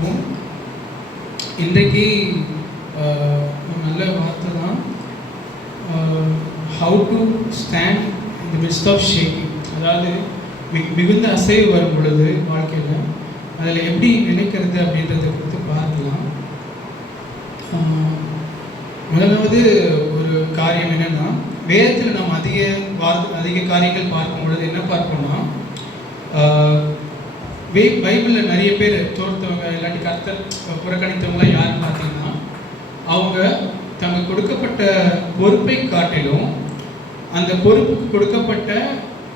எல்லாருக்கும் இன்றைக்கு நல்ல வார்த்தை தான். How to stand in the midst of shaking. அதாவது மிகுந்த அசைவு வரும் பொழுது வாழ்க்கையில் அதில் எப்படி நினைக்கிறது அப்படின்றத குறித்து பார்க்கலாம். முதலாவது ஒரு காரியம் என்னென்னா, வேதத்தில் நாம் அதிக காரியங்கள் பார்க்கும் பொழுது என்ன பார்ப்போம்னா, பைபிளில் நிறைய பேர் தோற்றவங்க இல்லாட்டி கர்த்தர் புறக்கணித்தவங்களாம் யாருன்னு பார்த்தீங்கன்னா, அவங்க தங்களுக்கு கொடுக்கப்பட்ட பொறுப்பை காட்டிலும் அந்த பொறுப்புக்கு கொடுக்கப்பட்ட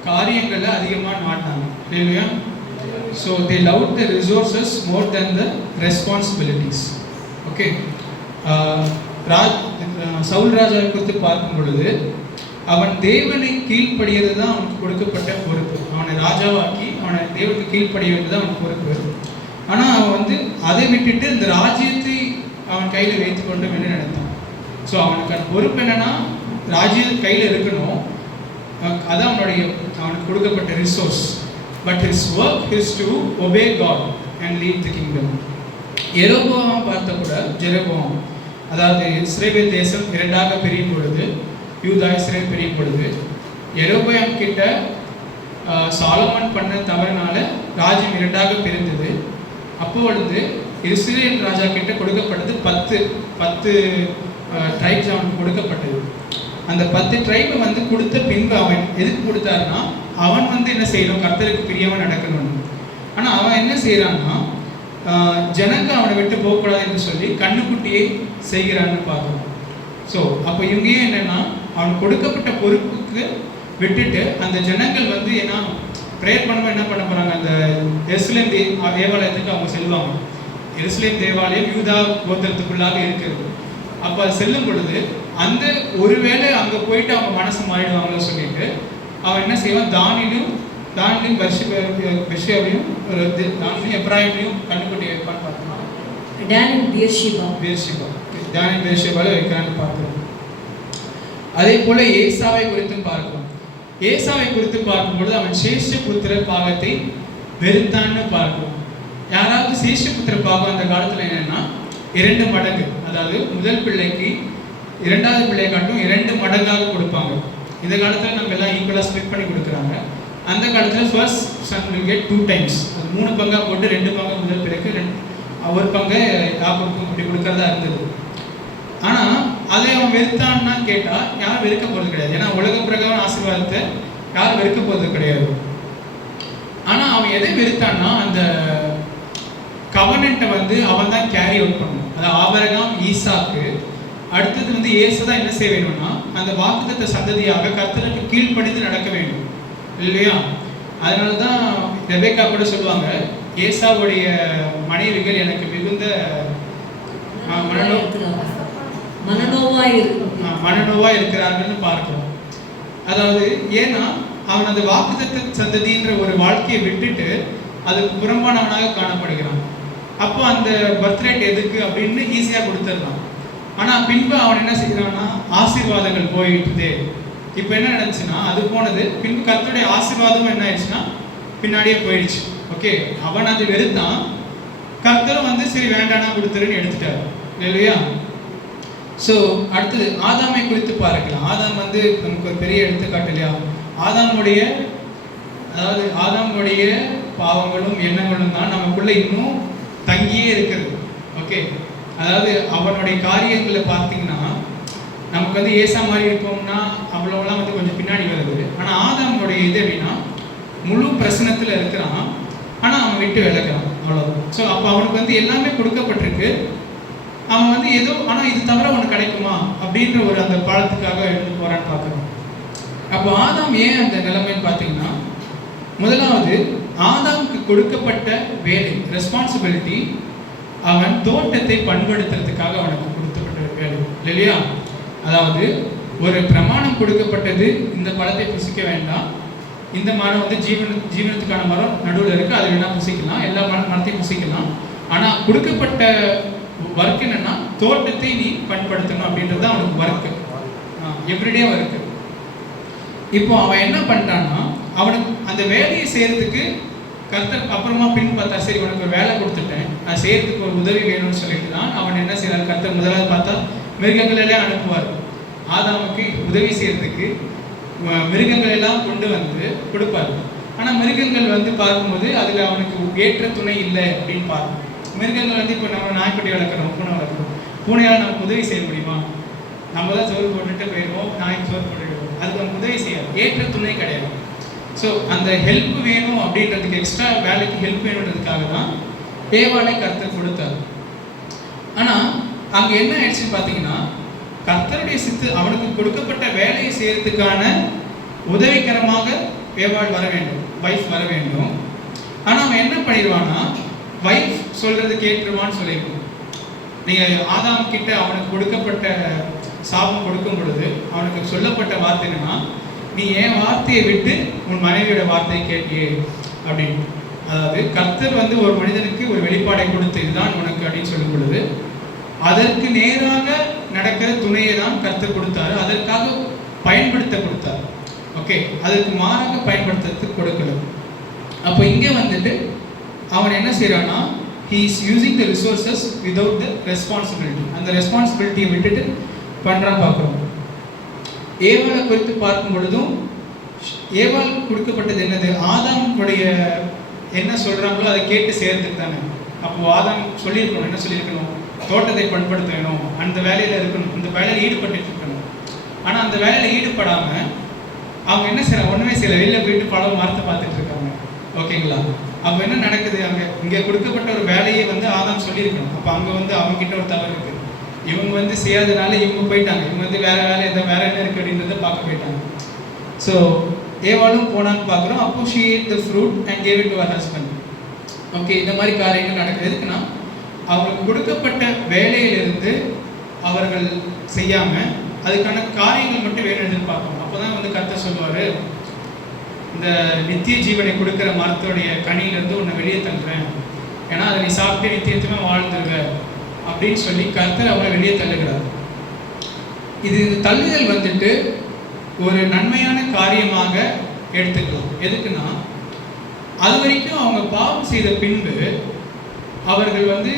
காரியங்களை அதிகமாக நாட்டினாங்க இல்லையா. So they love the resources more then the responsibilities. Okay, Saul ராஜாவை குறித்து பார்க்கும் பொழுது அவன் தேவனை கீழ்ப்படியது தான் அவனுக்கு கொடுக்கப்பட்ட பொறுப்பு. அவனை ராஜாவாக்கி அவனை தேவனுக்கு கீழ்ப்படியது தான் அவனுக்கு பொறுப்பு. ஆனால் அவன் அதை விட்டுட்டு இந்த ராஜ்யத்தை அவன் கையில் வைத்து கொண்டு என்று நினைத்தான். ஸோ அவனுக்கு அந்த பொறுப்பு என்னன்னா, ராஜ்யம் கையில் இருக்கணும், அதான் அவனுக்கு கொடுக்கப்பட்ட resource. But his work is to obey God and lead the kingdom. Jeroboam பார்த்த கூட ஜெரோபோவாம், அதாவது இஸ்ரவேல் தேசம் இரண்டாக பிரியும் பொழுது, யூதா இஸ்ரேல் பிரியும் பொழுது, எரோபோயாம் கிட்ட சாலமன் பண்ண தவறினால ராஜ்யம் இரண்டாக பிரிந்தது. அப்பொழுது இஸ்ரேல் ராஜா கிட்ட கொடுக்கப்பட்டது 10 ட்ரைப்ஸ் அவனுக்கு கொடுக்கப்பட்டது. அந்த 10 ட்ரைபை கொடுத்த பின்பு அவன் எதுக்கு கொடுத்தாருன்னா, அவன் என்ன செய்யணும், கர்த்தருக்கு பிரியமாக நடக்கணும். ஆனால் அவன் என்ன செய்கிறான்னா, ஜனங்க அவனை விட்டு போகக்கூடாது என்று சொல்லி கண்ணுக்குட்டியை செய்கிறான்னு பார்க்கணும். ஸோ அப்போ இவங்கேயும் என்னென்னா, அவனுக்கு கொடுக்கப்பட்ட பொறுப்புக்கு விட்டுட்டு அந்த ஜனங்கள் ஏன்னா ப்ரேயர் பண்ணும்போது என்ன பண்ண போகிறாங்க, அந்த எருசலேம் தேவாலயத்துக்கு அவங்க செல்வாங்க. எருசலேம் தேவாலயம் யூதா கோத்திரத்துக்குள்ளாக இருக்கிறது. அப்போ அது செல்லும் பொழுது அந்த ஒருவேளை அங்கே போயிட்டு அவங்க மனசு மாறிடுவாங்கன்னு சொல்லிட்டு அவன் என்ன செய்வான், தானியும் பெர்ஷியாவையும் தானியும் எப்ராயிமையும் கண்ணுக்குட்டி வைப்பான்னு பார்த்தோம்னா, தானியும் பெர்ஷியாவால வைக்கிறான்னு பார்க்கிறோம். அதே போல ஏசாவை குறித்தும் பார்க்கிறோம். ஏசாவை குறித்து பார்க்கும்பொழுது அவன் சேஷ்டபுத்திர பாகத்தை வெறுத்தான்னு பார்க்கிறோம். யாராவது சேஷ்டபுத்திர பாகம் அந்த காலத்தில் என்னன்னா 2 மடங்கு, அதாவது முதல் பிள்ளைக்கு 2வது பிள்ளையை காட்டும் 2 மடங்காக கொடுப்பாங்க. இந்த காலத்தில் நம்ம எல்லாம் ஈக்குவலாக ஸ்ப்ளிட் பண்ணி கொடுக்குறாங்க. அந்த காலத்தில் first son will get 2 times. அது 3 பங்காக போட்டு 2 பங்கு முதல் பிள்ளைக்கு, 1 பங்கை யாக்கோபுக்கு அப்படி கொடுக்கறதா இருந்தது. ஆனால் அதை அவன் வெறுத்தான்னா கேட்டால் யாரும் வெறுக்க போகிறது கிடையாது. ஏன்னா உலக பிரகாரம் ஆசீர்வாதத்தை யாரும் வெறுக்க போகிறது கிடையாது. ஆனால் அவன் எதை வெறுத்தான்னா, அந்த கவர்னண்ட்டை அவன் தான் கேரி அவுட் பண்ணணும். அதாவது ஆபிரகாம் ஈசாக்கு அடுத்தது ஏசு தான் என்ன செய்ய வேணும்னா, அந்த வாக்குத்தத்த சந்ததியாக கர்த்தருக்கு கீழ்ப்படிந்து நடக்க வேண்டும் இல்லையா. அதனால தான் ரெபேக்கா கூட சொல்லுவாங்க, ஏசாவுடைய மனைவிகள் எனக்கு மிகுந்த மனநோவா இருக்கிறார்கள்னு பார்க்கிறோம். அதாவது ஏன்னா அவன் அந்த வாக்குத்தத்த சந்ததின்ற ஒரு வாழ்க்கையை விட்டுட்டு அதுக்கு புறம்பானவனாக காணப்படுகிறான். அப்போ அந்த பர்த் ரேட் எதுக்கு அப்படின்னு ஈஸியாக கொடுத்துடலாம். ஆனால் பின்பு அவன் என்ன செய்யறான்னா, ஆசீர்வாதங்கள் போயிட்டுது. இப்போ என்ன நடந்துச்சுன்னா, அது போனது பின்பு கர்த்தருடைய ஆசீர்வாதமும் என்ன ஆயிடுச்சுன்னா பின்னாடியே போயிடுச்சு. ஓகே, அவன் அதை வெறுத்தான், கர்த்தரும் சரி வேண்டானா கொடுத்துருன்னு எடுத்துட்டாரு இல்லையா. ஸோ அடுத்தது ஆதாமை குறித்து பார்க்கலாம். ஆதாம் நமக்கு ஒரு பெரிய எடுத்துக்காட்டு இல்லையா. ஆதாமுடைய பாவங்களும் எண்ணங்களும் தான் நமக்குள்ள இன்னும் தங்கியே இருக்கிறது. ஓகே, அதாவது அவனுடைய காரியங்களை பார்த்தீங்கன்னா நமக்கு ஏசா மாதிரி இருப்போம்னா அவ்வளோலாம் கொஞ்சம் பின்னாடி வருது. ஆனால் ஆதாமுடைய இது எப்படின்னா, முழு பிரசனத்தில் இருக்கிறான், ஆனால் அவன் விட்டு விலகிறான், அவ்வளோதான். ஸோ அப்போ அவனுக்கு எல்லாமே கொடுக்கப்பட்டிருக்கு. அவன் ஏதோ ஆனால் இது தவிர ஒன்று கிடைக்குமா அப்படின்ற ஒரு அந்த பாடத்துக்காக எடுத்து போகிறான்னு பார்க்குறோம். அப்போ ஆதாம் ஏன் அந்த நிலைமைன்னு பார்த்தீங்கன்னா, முதலாவது ஆதாமுக்கு கொடுக்கப்பட்ட வேலை, ரெஸ்பான்சிபிலிட்டி, அவன் தோட்டத்தை பண்படுத்துறதுக்காக அவனுக்கு கொடுக்கப்பட்ட வேலை இல்லையா. அதாவது ஒரு பிரமாணம் கொடுக்கப்பட்டது, இந்த பழத்தை புசிக்க வேண்டாம், இந்த மரம் ஜீவனத்துக்கான மரம் நடுவில் இருக்குது, அதை வேணால் புசிக்கலாம், எல்லா மரத்தையும் புசிக்கலாம். ஆனால் கொடுக்கப்பட்ட ஒர்க் என்னன்னா, தோட்டத்தை நீ பண்படுத்தணும் அப்படின்றது தான் அவனுக்கு ஒர்க்கு, எவ்ரிடே ஒர்க்கு. இப்போ அவன் என்ன பண்ணிட்டான்னா, அவனுக்கு அந்த வேலையை செய்யறதுக்கு கர்த்தர் அப்புறமா பின் பார்த்தா, சரி உனக்கு வேலை கொடுத்துட்டேன், அது செய்யறதுக்கு ஒரு உதவி வேணும்னு சொல்லிட்டு தான் அவன் என்ன செய்யறாரு, கர்த்தர் முதலாவது பார்த்தா மிருகங்கள் எல்லாம் அனுப்புவார். ஆதாமுக்கு உதவி செய்யறதுக்கு மிருகங்கள் எல்லாம் கொண்டு வந்து கொடுப்பார். ஆனால் மிருகங்கள் வந்து பார்க்கும்போது அதில் அவனுக்கு ஏற்ற துணை இல்லை அப்படின்னு பார்க்கணும். மிருகங்கள் வந்து இப்போ நம்ம நாய்க்குட்டி வளர்க்குறோம், பூனை வளர்க்குறோம். பூனையால் நமக்கு உதவி செய்ய முடியுமா? நம்ம தான் சோறு போட்டுட்டு போயிடுவோம், நாய்க்கு சோறு போட்டுடுவோம். அதுக்கு நமக்கு உதவி செய்யாது, ஏற்ற துணை கிடையாது. ஸோ அந்த ஹெல்ப் வேணும் அப்படின்றதுக்கு, எக்ஸ்ட்ரா வேலைக்கு ஹெல்ப் வேணுன்றதுக்காக தான் ஏவாளை கர்த்தர் கொடுத்தார். ஆனால் அங்கே என்ன ஆயிடுச்சுன்னு பார்த்தீங்கன்னா, கர்த்தருடைய சித்து அவனுக்கு கொடுக்கப்பட்ட வேலையை செய்யறதுக்கான உதவிகரமாக ஏவாள் வர வேண்டும், வைஃப் வர வேண்டும். ஆனால் அவன் என்ன பண்ணிடுவான்னா, வைஃப் சொல்றது கேட்டுருவான்னு சொல்லியிருக்கோம். நீங்கள் ஆதாம் கிட்ட அவனுக்கு கொடுக்கப்பட்ட சாபம் கொடுக்கும் பொழுது அவனுக்கு சொல்லப்பட்ட வார்த்தை என்னன்னா, நீ என் வார்த்தையை விட்டு உன் மனைவியோட வார்த்தையை கேட்டியே அப்படின்னு. அதாவது கர்த்தர் வந்து ஒரு மனிதனுக்கு ஒரு வெளிப்பாடை கொடுத்து இதுதான் உனக்கு அப்படின்னு சொல்லும் பொழுது அதற்கு நேராக நடக்கிற துணையை தான் கர்த்தர் கொடுத்தாரு, அதற்காக பயன்படுத்த கொடுத்தார். ஓகே, அதற்கு மாறாக பயன்படுத்துறதுக்கு கொடுக்கல. அப்போ இங்கே வந்துட்டு அவன் என்ன செய்யறான்னா, he is using the resources without the responsibility. அந்த ரெஸ்பான்சிபிலிட்டியை விட்டுட்டு பண்றான் பார்க்குறோம். ஏவாளை குறித்து பார்க்கும் பொழுதும் ஏவாள் கொடுக்கப்பட்டது என்னது, ஆதாமுடைய என்ன சொல்றாங்களோ அதை கேட்டு சேர்த்துட்டு தானே. அப்போ ஆதாம் சொல்லியிருக்கணும், என்ன சொல்லியிருக்கணும், தோட்டத்தை பண்படுத்த வேணும், அந்த வேலையில் இருக்கணும், அந்த வேலையில் ஈடுபட்டு இருக்கணும். ஆனால் அந்த வேலையில் ஈடுபடாமல் அவங்க என்ன செய்யறாங்க, ஒன்றுமே செய்யலை, வெளில போயிட்டு பல மரத்தை பார்த்துட்டு இருக்காங்க. ஓகேங்களா? அப்போ என்ன நடக்குது, இங்கே கொடுக்கப்பட்ட ஒரு வேலையை வந்து ஆதாம் சொல்லியிருக்கணும். அப்போ அங்கே வந்து அவங்ககிட்ட ஒரு தவறு இருக்குது. இவங்க வந்து செய்யாதனால இவங்க போயிட்டாங்க, இவங்க வந்து வேற வேலை எதாவது வேற என்ன இருக்குது அப்படின்றத பார்க்க போயிட்டாங்க. ஸோ ஏவாளும் போனான்னு பார்க்குறோம். அப்போ she ate the fruit and gave it to her husband. Okay, இந்த மாதிரி காரியங்கள் நடக்குது. எதுக்குன்னா, அவங்களுக்கு கொடுக்கப்பட்ட வேலையிலிருந்து அவர்கள் செய்யாமல் அதுக்கான காரியங்கள் மட்டும் வேணும் எதிர்பார்க்கணும். அப்போ தான் வந்து கர்த்தர் சொல்லுவார், இந்த நித்திய ஜீவனை கொடுக்குற மரத்தோடைய கனியிலேருந்து உன்னை வெளியே தள்ளுறேன், ஏன்னா அதை நீ சாப்பிட்டு நித்தியத்துமே வாழ்ந்துருவ அப்படின்னு சொல்லி கர்த்தர் அவரை வெளியே தள்ளுகிறார். இது தள்ளுதல் வந்துட்டு ஒரு நன்மையான காரியமாக எடுத்துக்கலாம். எதுக்குன்னா, அது வரைக்கும் அவங்க பாவம் செய்த பின்பு அவர்கள் வந்து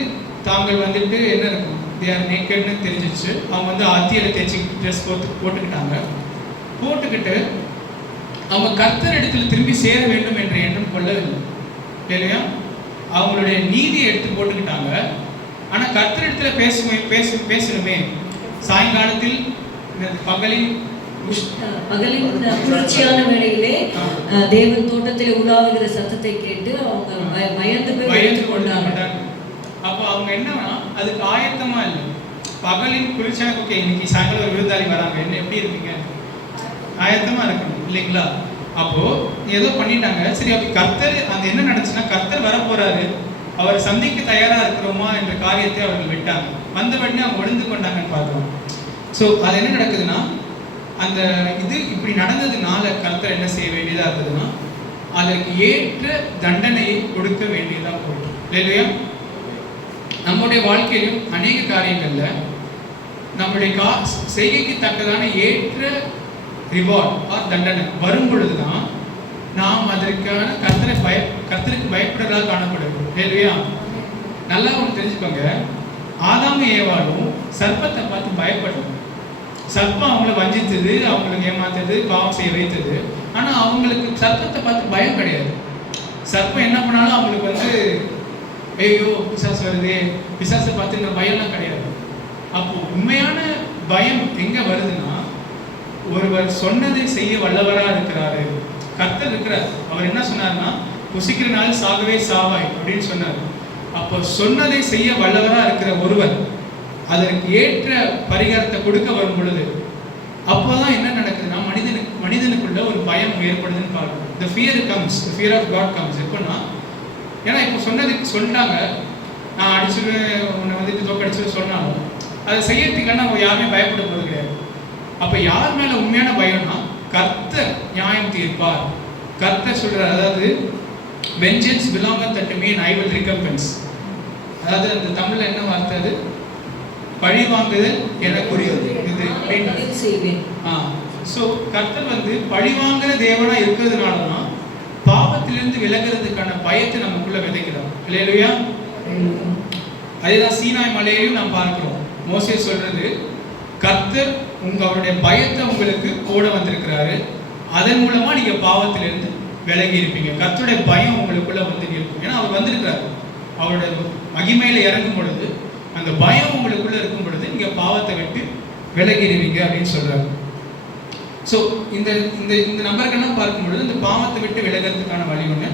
தாங்கள் வந்துட்டு என்ன இருக்கும், தே ஆர் நேக்கட்னு தெரிஞ்சிச்சு. அவங்க வந்து அத்தியில தேய்ச்சி ட்ரெஸ் போட்டுக்கிட்டாங்க. போட்டுக்கிட்டு அவங்க கர்த்தர் இடத்துல திரும்பி சேர வேண்டும் என்ற எண்ணம் கொள்ளவில்லை இல்லையா. அவங்களுடைய நீதியை எடுத்து போட்டுக்கிட்டாங்க. ஆனால் கர்த்தர் இடத்துல பேசணுமே, சாயங்காலத்தில் பகலின் குளிர்ச்சியான வேளையிலே தேவன் தோட்டத்தில் உலாவுகிற சத்தத்தை கேட்டு அவங்க பயந்து கொண்டாங்க. அப்போ அவங்க என்னன்னா, அதுக்கு ஆயத்தமா இல்லை. பகலின் குளிர்ச்சியான, ஓகே இன்னைக்கு சாயங்காலம் ஒரு விருந்தாளி வராங்க, என்ன எப்படி இருப்பீங்க, ஆயத்தமா இருக்கணும் இல்லைங்களா. அப்போ ஏதோ பண்ணிட்டாங்க. சரி, அப்படி கர்த்தர் அந்த என்ன நடந்துச்சுன்னா, கர்த்தர் வரப்போறாரு, அவர் சந்திக்க தயாரா இருக்கிறோமா என்ற காரியத்தை அவர்கள் விட்டாங்க. வந்த உடனே அவங்க ஒளிந்து கொண்டாங்கன்னு பார்க்கிறோம். ஸோ அது என்ன நடக்குதுன்னா, அந்த இது இப்படி நடந்ததுனால கர்த்தர் என்ன செய்ய வேண்டியதாக இருக்குதுன்னா, அதற்கு ஏற்ற தண்டனையை கொடுக்க வேண்டியதாக போயிடும் இல்லையா. நம்முடைய வாழ்க்கையிலும் அநேக காரியங்களில் நம்முடைய செய்கைக்கு தக்கதான ஏற்ற ரிவார்ட் ஆர் தண்டனை வரும் பொழுதுதான் நாம் அதற்கான கர்த்தருக்கு பயப்படுறதாக காணப்படுது இல்லையா. நல்லா ஒன்று தெரிஞ்சுக்கோங்க, ஆதாமும் ஏவாளும் சர்ப்பத்தை பார்த்து பயப்படணும். சர்ப்பம் அவங்கள வஞ்சித்தது, அவங்களுக்கு ஏமாத்தது, பாவம் செய்ய வைத்தது. ஆனால் அவங்களுக்கு சர்ப்பத்தை பார்த்து பயம் கிடையாது. சர்ப்பம் என்ன பண்ணாலும் அவங்களுக்கு வந்து ஐயோ பிசாசு வருதே, பிசாசை பார்த்துன்ற பயம்லாம் கிடையாது. அப்போ உண்மையான பயம் எங்கே வருதுன்னா, ஒருவர் சொன்னதை செய்ய வல்லவராக இருக்கிறாரு, கர்த்தர் இருக்கிறார். அவர் என்ன சொன்னார்னா, புசிக்கிற நாள் சாகவே சாவாய் அப்படின்னு சொன்னார். அப்போ சொன்னதை செய்ய வல்லவராக இருக்கிற ஒருவர் அதற்கு ஏற்ற பரிகாரத்தை கொடுக்க வரும் பொழுது அப்போதான் என்ன நடக்குதுன்னா, மனிதனுக்குள்ள ஒரு பயம் ஏற்படுதுன்னு பார்க்கணும். the fear comes, the fear of God comes. எப்படின்னா, ஏன்னா இப்போ சொன்னதுக்கு சொல்லிட்டாங்க, நான் அடிச்சுடுவேன், உன்னை வந்துட்டு தோக்கடிச்சு சொன்னாலும் அதை செய்யறதுக்கான அவங்க யாருமே பயப்பட போகிறது கிடையாது. அப்போ யார் மேலே உண்மையான பயம்னா, கர்த்தர் நியாயம் தீர்ப்பார். கர்த்தர் சொல்கிறார், அதாவது vengeance belongeth unto me and I will recompense. அதாவது அந்த தமிழில் என்ன வார்த்தை, அது பழி வாங்குதல் எனக்குரியது இது. ஸோ கர்த்தர் வந்து பழி வாங்குற தேவனாக இருக்கிறதுனால தான் பாவத்திலிருந்து விலகிறதுக்கான பயத்தை நமக்குள்ள விதைக்கிறார் இல்லையா. அதேதான் சீனாய் மலையிலையும் நாம் பார்க்கிறோம். மோசே சொல்றது, கர்த்தர் அவருடைய பயத்தை உங்களுக்கு போட வந்திருக்கிறாரு, அதன் மூலமா நீங்க பாவத்திலிருந்து விலகி இருப்பீங்க. கர்த்தருடைய பயம் உங்களுக்குள்ள வந்து இருக்கும். ஏன்னா அவர் வந்திருக்கிறாரு, அவருடைய மகிமையில இறங்கும் பொழுது அந்த பயம் உங்களுக்குள்ள இருக்கும் பொழுது நீங்க பாவத்தை விட்டு விலகிடுவீங்க அப்படின்னு சொல்றாரு. ஸோ இந்த இந்த இந்த நம்பர்கள்லாம் பார்க்கும்பொழுது இந்த பாவத்தை விட்டு விலகிறதுக்கான வழி ஒன்று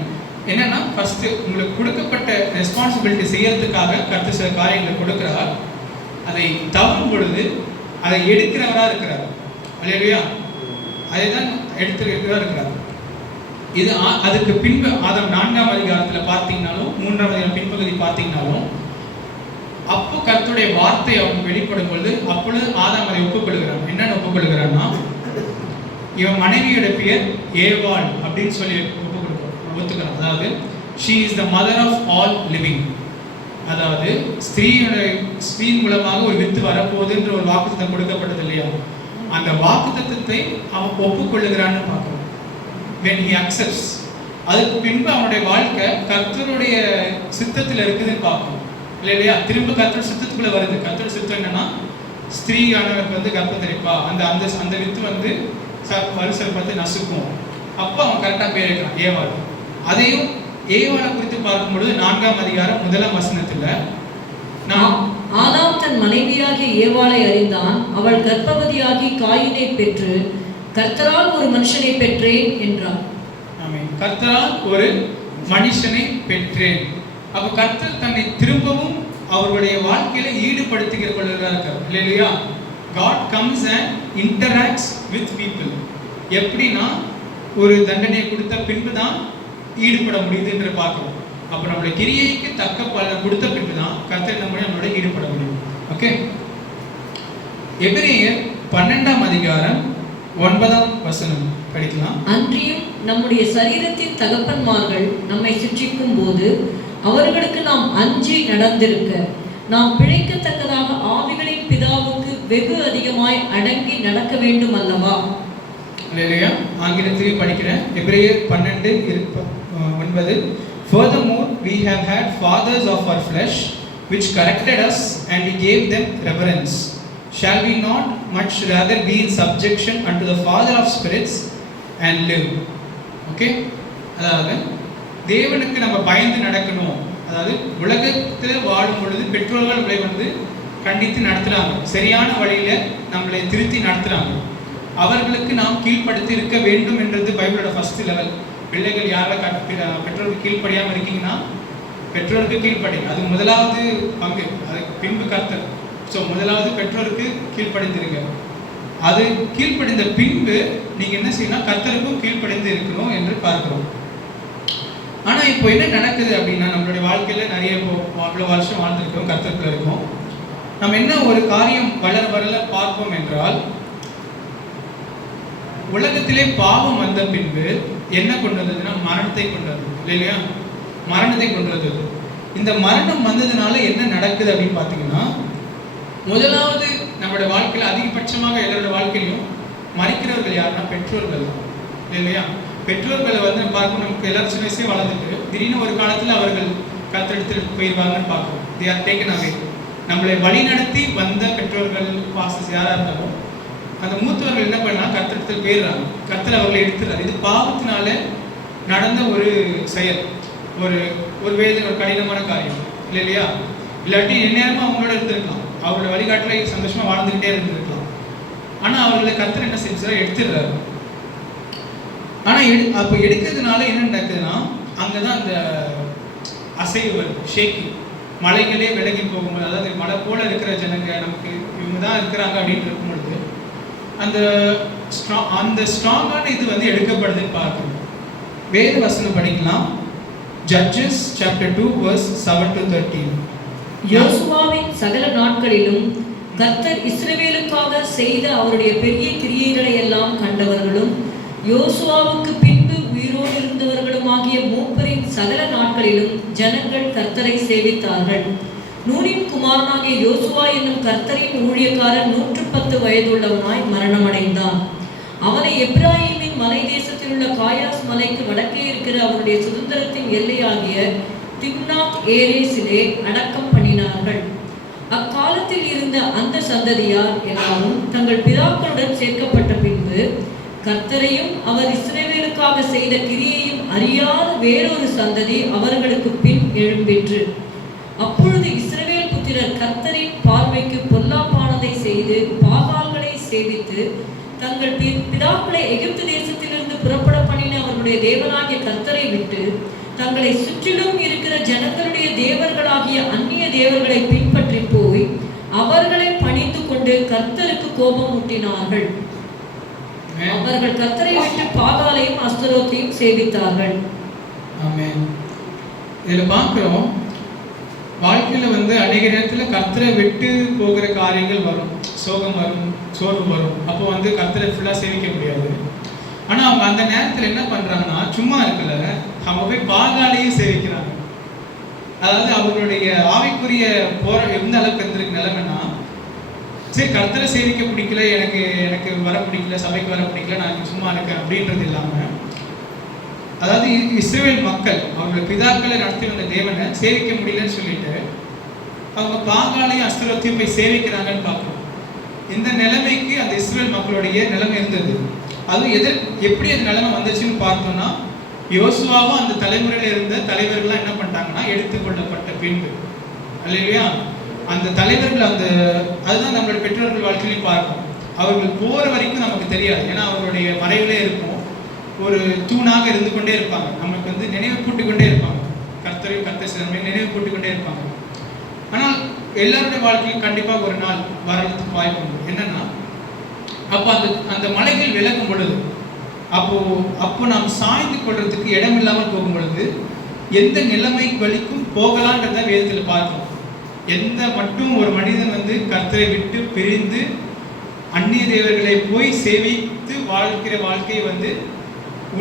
என்னன்னா, ஃபர்ஸ்ட் உங்களுக்கு கொடுக்கப்பட்ட ரெஸ்பான்சிபிலிட்டி செய்யறதுக்காக கர்த்தர் சில காரியங்களை கொடுக்கிறார். அதை தவறும் பொழுது அதை எடுக்கிறவராக இருக்கிறார். அல்லேலூயா. அதை தான் எடுத்துக்கிறவராக இருக்கிறார். இது அதுக்கு பின்பு ஆதாம் 4ஆம் அதிகாரத்தில் பார்த்தீங்கன்னாலும் 3ஆம் அதிகாரம் பின்பகுதி பார்த்தீங்கன்னாலும் அப்போ கர்த்தருடைய வார்த்தை அவங்க வெளிப்படும் பொழுது அப்பொழுது ஆதாம் அதை ஒப்புக்கொள்கிறான். என்னன்னு ஒப்புக்கொள்கிறான்னா, இவன் மனைவியோட பெயர் ஏவாள் அப்படின்னு சொல்லி ஒத்துக்கிறான். அதாவது she is the mother of all living. அதாவது ஸ்திரீ மூலமாக ஒரு வித்து வரப்போகுதுன்ற ஒரு வாக்குத்தத்தம் கொடுக்கப்பட்டது இல்லையா, அந்த வாக்குத்தத்தத்தை அவன் ஒப்புக்கொள்ளுகிறான்னு பார்க்கிறோம். when he accepts, அதுக்கு பின்பு அவனுடைய வாழ்க்கை கர்த்தருடைய சித்தத்தில் இருக்குதுன்னு பார்க்கணும் இல்லையா. திரும்ப கர்த்தர் சித்தத்துக்குள்ள வருது. கர்த்தர் சித்தம் என்னன்னா, ஸ்திரீயானவருக்கு வந்து கர்ப்பம் தெரிப்பா, அந்த அந்த அந்த வித்து வந்து வருஷம் பார்த்து நசுக்கும். அப்போ அவன் கரெக்டாக பேர் வைக்கிறான், ஏவாள். அதையும் ஏவாளை குறித்து பார்க்கும்பொழுது 4ஆம் அதிகாரம் 1ஆம் வசனத்துல, ஆதாம் தன் மனைவியாகிய ஏவாளை அறிந்தான், அவள் கர்ப்பவதியாகி காயினை பெற்று கர்த்தரால் ஒரு மனுஷனை பெற்றேன் என்றான். ஆமென். கர்த்தரால் ஒரு மனுஷனை பெற்றேன். அப்ப கர்த்தர் தன்னை திரும்பவும் அவருடைய வாழ்க்கையில ஈடுபடுத்திக்கிற கொள்கிறார் இல்லையா. God comes and interacts with people. எப்படின்னா, ஒரு தண்டனையை கொடுத்த பின்பு தான் ஈடுபட முடியுதுன்ற பார்க்கிறோம். அப்ப நம்மளுடைய கிரியைக்கு தக்க பலன் கொடுத்த பின்பு தான் கர்த்தர் நம்மளோட ஈடுபட முடியும். ஓகே. எபிரேயர் 12ஆம் அதிகாரம் 9ஆம் வசனம் படிக்கலாம். அன்றியும் நம்முடைய சரீரத்தின் தகப்பன்மார்கள் நம்மை சிற்றிக்கும் போது அவர்களுக்கு நாம் அஞ்சி நடந்திருக்க நாம் பிழைக்கத்தக்கதாக ஆவிகளின் பிதாவுக்கு வெகு அதிகமாய் அடங்கி நடக்க வேண்டும் அல்லவா. அல்லேலூயா. ஆங்கிலத்திலே படிக்கிறேன். எபிரேயர் 12:9. Furthermore, we have had fathers of our flesh which corrected us and we gave them reverence. Shall we not much rather be in subjection unto the Father of spirits and live? Okay. அதாவது தேவனுக்கு நம்ம பயந்து நடக்கணும். அதாவது உலகத்தில் வாழும் பொழுது பெற்றோர்கள் நம்மளை வந்து கண்டித்து நடத்துகிறாங்க, சரியான வழியில் நம்மளை திருத்தி நடத்துகிறாங்க. அவர்களுக்கு நாம் கீழ்ப்படுத்தி இருக்க வேண்டும் என்றது பைபிளோட ஃபர்ஸ்ட் லெவல். பிள்ளைகள் யாரை பெற்றோருக்கு கீழ்ப்படியாமல் இருக்கீங்கன்னா பெற்றோருக்கு கீழ்ப்படிங்க, அது முதலாவது பங்கு. அதுக்கு பின்பு கர்த்தர். ஸோ முதலாவது பெற்றோருக்கு கீழ்ப்படிந்திருங்க. அது கீழ்ப்படிந்த பின்பு நீங்கள் என்ன செய்யணும், கர்த்தருக்கும் கீழ்ப்படிந்து இருக்கணும் என்று பார்க்கிறோம். ஆனால் இப்போ என்ன நடக்குது அப்படின்னா, நம்மளுடைய வாழ்க்கையில் நிறைய அவ்வளோ வருஷம் வாழ்ந்துருக்கோம், கர்த்தருக்குள்ள இருக்கோம். நம்ம என்ன ஒரு காரியம் வளர வளர பார்ப்போம் என்றால், உலகத்திலே பாவம் வந்த பின்பு என்ன கொண்டு வந்ததுன்னா மரணத்தை கொண்டு வந்தது இல்லையா. மரணத்தை கொண்டு வந்தது. இந்த மரணம் வந்ததுனால என்ன நடக்குது அப்படின்னு பார்த்தீங்கன்னா, முதலாவது நம்மளுடைய வாழ்க்கையில் அதிகபட்சமாக எல்லாரோட வாழ்க்கையிலும் மறிக்கிறவர்கள் யாருன்னா பெற்றோர்கள் இல்லையா. பெற்றோர்களை வந்து பார்க்கணும். நமக்கு எல்லாரும் சின்ன வயசே வளர்ந்துட்டு திடீர்னு ஒரு காலத்தில் அவர்கள் கத்தெடுத்துட்டு போயிடுவாங்கன்னு பார்க்கணும். தே ஆர் டேக்கன் அவே. நம்மளை வழி நடத்தி வந்த பெற்றோர்கள் பாஸ்டர்ஸ் யாராக இருந்தாலும் அந்த மூத்தவர்கள் என்ன பண்ணால் கத்தெடுத்து போயிடுறாங்க. கத்தர் அவர்களை எடுத்துடுறாரு. இது பாவத்தினால நடந்த ஒரு செயல், ஒரு ஒரு வேதனை, ஒரு கடினமான காரியம் இல்லையா. இல்லாட்டி எந்நேரமாக அவங்களோட இருந்திருக்கலாம், அவங்களோட வழிகாட்டில சந்தோஷமாக வாழ்ந்துக்கிட்டே இருந்திருக்கலாம். ஆனால் அவர்களை கத்தர் என்ன செஞ்சார், எடுத்துடுறாரு. ஆனால் அப்போ எடுக்கிறதுனால என்ன நடக்குதுன்னா, அங்கே தான் அந்த அசைவு வருது, ஷேக்கிங். மலைகளே விலகி போகும்போது, அதாவது மலை போல இருக்கிற ஜனங்க நமக்கு இவங்க தான் இருக்கிறாங்க அப்படின்னு இருக்கும் பொழுது அந்த ஸ்ட்ராங்கான இது வந்து எடுக்கப்படுதுன்னு பார்க்கணும். வேத வசனம் படிக்கலாம். Judges chapter 2 verse 7 to 13. யோசுவாவின் சகல நாட்களிலும் கர்த்தர் இஸ்ரவேலுக்காக செய்த அவருடைய பெரிய கிரியைகளை எல்லாம் கண்டவர்களும் யோசுவாவுக்கு பின்பு உயிரோடு இருந்தவர்களுமாகிய மூப்பரின் சகல நாட்களிலும் ஜனங்கள் கர்த்தரை சேவித்தார்கள். நூனின் குமாரனாகிய யோசுவா என்னும் கர்த்தரின் ஊழியக்காரன் 110 வயதுள்ளவனாய் மரணமடைந்தான். அவனை எப்ராஹிமின் மலை தேசத்தில் உள்ள காயாஸ் மலைக்கு வடக்கே இருக்கிற அவருடைய சுதந்திரத்தின் எல்லையாகிய திம்னாத் ஏரேசிலே அடக்கம் பண்ணினார்கள். பண்ணினார்கள். அக்காலத்தில் இருந்த அந்த சந்ததியார் எல்லாரும் தங்கள் பிதாக்களுடன் சேர்க்கப்பட்ட பின்பு கர்த்தரையும் அவர் இஸ்ரவேலுக்காக செய்த கிரியையும் அறியாத வேறொரு சந்ததி அவர்களுக்கு பின் எழும்பிற்று. அப்பொழுது இஸ்ரவேல் புத்திரர் கர்த்தரின் பார்வைக்கு பொல்லாப்பானதை செய்து பாகால்களை சேவித்து தங்கள் பிதாக்களை எகிப்து தேசத்திலிருந்து புறப்பட பண்ணின அவர்களுடைய தேவனாகிய கர்த்தரை விட்டு தங்களை சுற்றிலும் இருக்கிற ஜனங்களுடைய தேவர்களாகிய அந்நிய தேவர்களை பின்பற்றி போய் அவர்களை பணிந்து கொண்டு கர்த்தருக்கு கோபம் ஊட்டினார்கள். அவர்கள் கர்த்தரை விட்டு பாகாலையும் அஸ்தரோத்தையும் சேவித்தார்கள். ஆமென். இதுல பார்க்கிறோம், வாழ்க்கையில அநேக நேரத்துல கர்த்தரை விட்டு போகிற காரியங்கள் வரும், சோகம் வரும், சோர்வு வரும். அப்போ கர்த்தரை ஃபுல்லா சேவிக்க முடியாது. ஆனா அவங்க அந்த நேரத்துல என்ன பண்றாங்கன்னா, சும்மா இருக்கல, அவங்க போய் பாகாலையும் சேவிக்கிறாங்க. அதாவது அவர்களுடைய ஆவிக்குரிய எந்த அளவுக்கு இருந்திருக்கு நிலைமைன்னா, சரி கர்த்தரை சேவிக்க பிடிக்கல, எனக்கு வர பிடிக்கல, சபைக்கு வர பிடிக்கல, நான் சும்மா இருக்கேன் அப்படின்றது இல்லாம, அதாவது இஸ்ரவேல் மக்கள் அவர்கள் பிதாக்களை நடத்தி வந்த தேவனை சேவிக்க முடியலன்னு சொல்லிட்டு அவங்க பாகாலையும் அஸ்தரோத்தையும் போய் சேவிக்கிறாங்கன்னு பார்க்கணும். இந்த நிலைமைக்கு அந்த இஸ்ரவேல் மக்களுடைய நிலைமை இருந்தது. அதுவும் எப்படி அந்த நிலைமை வந்துச்சுன்னு பார்த்தோம்னா, யோசுவாவும் அந்த தலைமுறையில் இருந்த தலைவர்கள்லாம் என்ன பண்ணிட்டாங்கன்னா எடுத்துக்கொள்ளப்பட்ட பின்பு, அல்லையா, அந்த தலைவர்கள் அதுதான் நம்மளுடைய பெற்றோர்கள் வாழ்க்கையிலையும் பார்க்கணும். அவர்கள் போகிற வரைக்கும் நமக்கு தெரியாது, ஏன்னா அவர்களுடைய மறைவிலே இருக்கும், ஒரு தூணாக இருந்து கொண்டே இருப்பாங்க, நமக்கு நினைவு கூட்டிக் கொண்டே இருப்பாங்க, கர்த்தரையும் கர்த்தர் சிறமையும் நினைவு கூட்டிக் கொண்டே இருப்பாங்க. ஆனால் எல்லாருடைய வாழ்க்கையும் கண்டிப்பாக ஒரு நாள் வர்றதுக்கு வாய்ப்பு உண்டு. என்னன்னா, அப்போ அந்த மலைகள் விலகும் பொழுது, அப்போ நாம் சாய்ந்து கொள்றதுக்கு இடம் இல்லாமல் போகும் பொழுது எந்த நிலைமை வழிக்கும் போகலான்றத வேதத்தில் பார்க்கணும். எந்த மட்டும் ஒரு மனிதன் கர்த்தரை விட்டு பிரிந்து அந்நிய தேவர்களை போய் சேவித்து வாழ்க்கிற வாழ்க்கை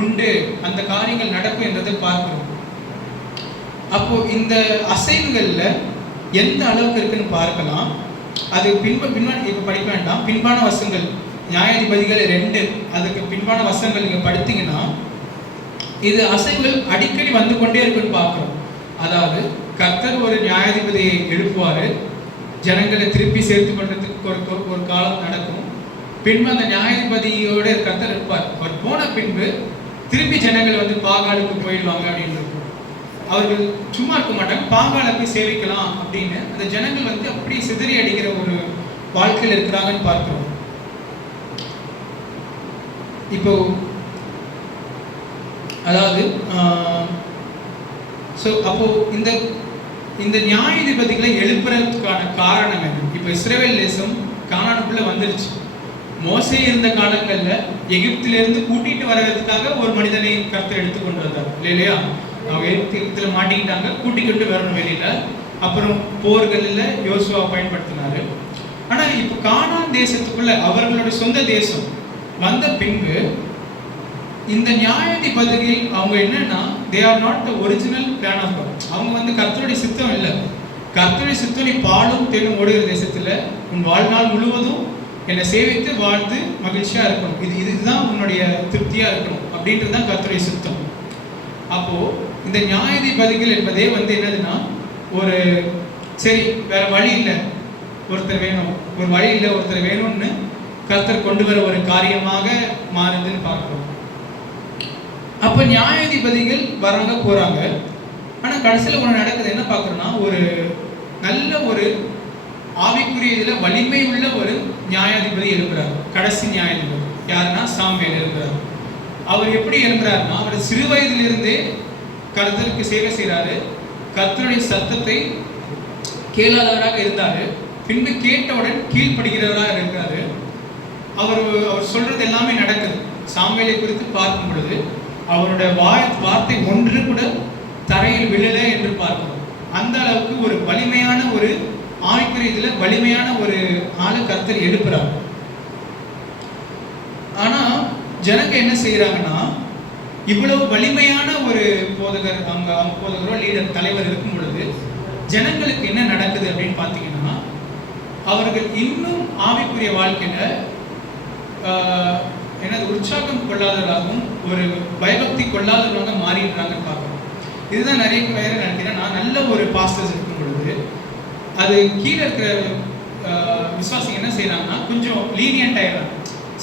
உண்டு, அந்த காரியங்கள் நடக்கும் என்றதை பார்க்கிறோம். அப்போ இந்த அசைவுகள்ல எந்த அளவுக்கு இருக்குன்னு பார்க்கலாம். அது பின்பாடு இப்ப படிக்க வேண்டாம், பின்பான வசங்கள் நியாயாதிபதிகள் 2 அதுக்கு பின்பான வசங்கள் நீங்க படித்தீங்கன்னா இது அசைவுகள் அடிக்கடி வந்து கொண்டே இருக்குன்னு பார்க்கிறோம். அதாவது கர்த்தர் ஒரு நியாயாதிபதியை எழுப்புவாரு, ஜனங்களை திருப்பி சேர்த்து கொள்றதுக்கு ஒரு காலம் நடக்கும். பின்பு அந்த நியாயாதிபதியோட கர்த்தர் இருப்பார். அவர் போன பின்பு திருப்பி ஜனங்கள் பாகாலுக்கு போயிடுவாங்க அப்படின்னு. அவர்கள் சும்மா இருக்க மாட்டாங்க, பாகாலை போய் சேவிக்கலாம் அப்படின்னு அந்த ஜனங்கள் அப்படி சிதறி அடிக்கிற ஒரு வாழ்க்கையில் இருக்கிறாங்கன்னு பார்க்கிறோம். இப்போ அதாவது அப்போ இந்த நியாயாதிபதிகளை எழுப்புறதுக்கான காரணம் என்ன? இப்போ இஸ்ரவேல் தேசம் கானானுக்குள்ள வந்துருச்சு. மோசே இருந்த காலங்கள்ல எகிப்திலிருந்து கூட்டிட்டு வர்றதுக்காக ஒரு மனிதனை கர்த்தர் எடுத்துக்கொண்டு வந்தார், இல்லையா? அவங்க எகிப்துல மாட்டிக்கிட்டாங்க, கூட்டிக்கிட்டு வரணும் வெளியில. அப்புறம் போர்களில் யோசுவா பயன்படுத்தினாரு. ஆனா இப்போ கானான் தேசத்துக்குள்ள அவர்களோட சொந்த தேசம் வந்த பின்பு இந்த நியாயாதிபதிகள் அவங்க என்னன்னா, they are not the original plan of God. அவங்க கர்த்தருடைய சித்தம் இல்லை. கர்த்தருடைய சித்தம் நீ பாலும் தேனும் ஓடுகிற தேசத்துல உன் வாழ்நாள் முழுவதும் என்னை சேவித்து வாழ்ந்து மகிழ்ச்சியா இருக்கணும், இதுதான் உன்னுடைய திருப்தியா இருக்கணும் அப்படின்றது தான் கர்த்தருடைய சித்தம். அப்போ இந்த நியாயாதிபதிகள் என்பதே என்னதுன்னா, ஒரு சரி வேற வழி இல்லை, ஒருத்தர் வேணும், ஒரு வழி இல்லை ஒருத்தர் வேணும்னு கர்த்தர் கொண்டு வர ஒரு காரியமாக மாறுதுன்னு பார்க்கிறோம். அப்ப நியாயாதிபதிகள் வராங்க போறாங்க. ஆனா கடைசியில் ஒன்று நடக்குது. என்ன பார்க்கறோம்னா, ஒரு நல்ல ஒரு ஆவிக்குரிய இதுல வலிமை உள்ள ஒரு நியாயாதிபதி எழுப்புறார். கடைசி நியாயாதிபதி யாருன்னா சாமுவேல் எழுப்புறார். அவர் எப்படி எழுப்புறாருன்னா, அவர் சிறு வயதிலிருந்தே கர்த்தருக்கு சேவை செய்கிறாரு. கர்த்தருடைய சத்தத்தை கேளாதவராக இருந்தாரு. பின்பு கேட்டவுடன் கீழ்ப்படுகிறவராக இருக்கிறாரு. அவர் சொல்றது எல்லாமே நடக்குது. சாமுவேலை குறித்து பார்க்கும் பொழுது அவருடைய வார்த்தை ஒன்று கூட தரையில் விழல என்று பார்க்கிறோம். அந்த அளவுக்கு ஒரு வலிமையான ஒரு ஆவிக்குரிய இதுல வலிமையான ஒரு ஆளை கர்த்தர் எழுப்புறார். ஆனா ஜனங்க என்ன செய்யறாங்கன்னா, இவ்வளவு வலிமையான ஒரு போதகர், அவங்க போதகரோ லீடர் தலைவர் இருக்கும் பொழுது ஜனங்களுக்கு என்ன நடக்குது அப்படின்னு பார்த்தீங்கன்னா, அவர்கள் இன்னும் ஆவிக்குரிய வாழ்க்கையில எனது உற்சாகம் கொள்ளாதவராகவும் ஒரு பயபக்தி கொள்ளாதவராக மாறிடுறாங்கன்னு பார்க்கணும். இதுதான் நிறைய பேர் நினைக்கிறேன். நான் நல்ல ஒரு பாஸ்டர்ஸ் இருக்கும் பொழுது அது கீழே இருக்கிற விசுவாசிங்க என்ன செய்யறாங்கன்னா கொஞ்சம் லீனியன்ட் ஆயிடுறாங்க.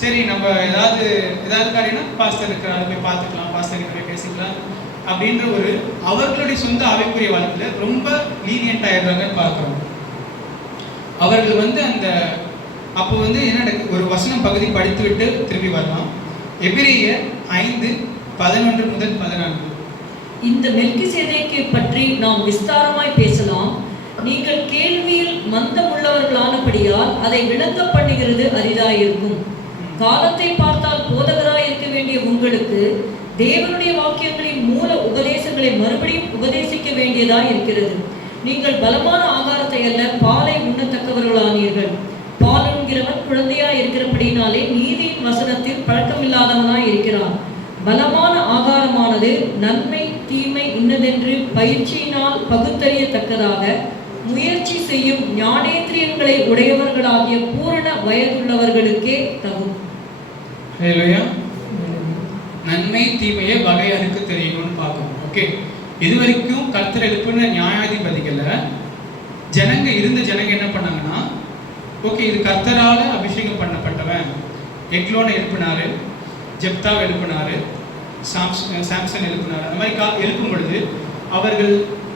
சரி, நம்ம ஏதாவது காரியம்னா பாஸ்டர் இருக்கிறாரு, போய் பார்த்துக்கலாம், பாஸ்டர் போய் பேசிக்கலாம் அப்படின்ற ஒரு அவர்களுடைய சொந்த ஆவிக்குரிய வாழ்க்கையில ரொம்ப லீனியன்ட் ஆயிடுறாங்கன்னு பார்க்குறோம். அவர்கள் வந்து அந்த அப்போ வந்து என்ன ஒரு வசனம் பகுதி படித்துவிட்டு திரும்பி வரலாம். எபிரேயர் 5:11-14. இந்த மெல்கிசேதேக்கை பற்றி நாம் விஸ்தாரமாய் பேசலாம். நீங்கள் கேள்வியில் மந்தமுள்ளவர்களானபடியால் அதை விளங்க பண்ணுகிறது அரிதாயிருக்கும். காலத்தை பார்த்தால் போதகராய் இருக்க வேண்டிய உங்களுக்கு தேவனுடைய வாக்கியங்களின் மூல உபதேசங்களை மறுபடியும் உபதேசிக்க வேண்டியதாய் இருக்கிறது. நீங்கள் பலமான ஆகாரத்தை அல்ல பாலை உண்ணத்தக்கவர்களானீர்கள். பால் உண்கிறவன் குழந்தையாய் இருக்கிறபடினாலே நீதியின் வசனத்தில் பழக்கமில்லாதவனாய் இருக்கிறான். பலமான ஆகாரமானது நன்மை தீமை இன்னதென்று பயிற்சியினால் பகுத்தறியத்தக்கதாக முயற்சி செய்யும் ஞானேந்திரியங்களை உடையவர்களாகிய பூரண வயதுள்ளவர்களுக்கே தகும். நன்மை தீமையை வகையறுக்க தெரியணும்னு பார்க்கணும். ஓகே, இது வரைக்கும் கர்த்தர் எழுப்பின நியாயாதிபதிகளை ஜனங்க என்ன பண்ணாங்கன்னா, ஓகே இது கர்த்தரால அபிஷேகம் பண்ணப்பட்டவன், எக்லோனை எழுப்பினாரு, ஜெப்தாவை எழுப்பினாரு, சாம்சன் எழுப்பினாரு. அந்த மாதிரி எழுப்பும் பொழுது அவர்கள்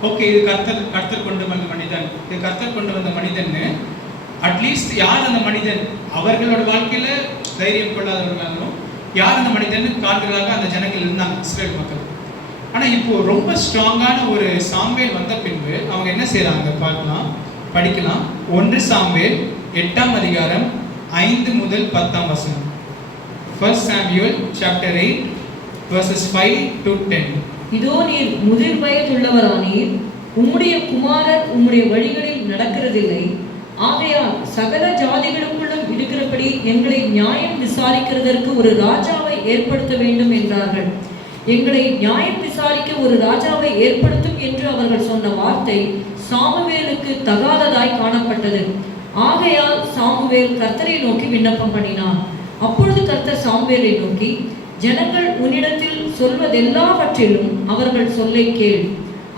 ஓகே இது கர்த்தர் கொண்டு வந்த மனிதன், இது கர்த்தர் கொண்டு வந்த மனிதன்னு அட்லீஸ்ட் யார் அந்த மனிதன், அவர்களோட வாழ்க்கையில தைரியம் கொள்ளாதவர்களும் யார் அந்த மனிதன் காண்கிறதாக அந்த ஜனங்கள் இருந்தாங்க, இஸ்ரேல் மக்கள். ஆனால் இப்போ ரொம்ப ஸ்ட்ராங்கான ஒரு சாமுவேல் வந்த பின்பு அவங்க என்ன செய்யறாங்க பார்க்கலாம், படிக்கலாம். 1 சாமுவேல் 8 5-10. 1 Samuel chapter 8 verses 5-10. இதோ நீர் முதிர் வயதுள்ளவரானீர், உம்முடைய குமாரர் உம்முடைய வழிகளில் நடக்கிறதில்லை. ஆகையால் சகல ஜாதிகளுக்குள்ளும் இருக்கிறபடி எங்களை நியாயம் விசாரிக்கிறதற்கு ஒரு ராஜாவை ஏற்படுத்த வேண்டும் என்றார்கள். எங்களை நியாயம் விசாரிக்க ஒரு ராஜாவை ஏற்படுத்தும் என்று அவர்கள் சொன்ன வார்த்தை சாமுவேலுக்கு தகாததாய் காணப்பட்டது. ஆகையால் சாமுவேல் கர்த்தரை நோக்கி விண்ணப்பம் பண்ணினான். அப்பொழுது கர்த்தர் சாமுவேலை நோக்கி, ஜனங்கள் உன்னிடத்தில் சொல்வதெல்லாவற்றிலும் அவர்கள் சொல்லை கேள்.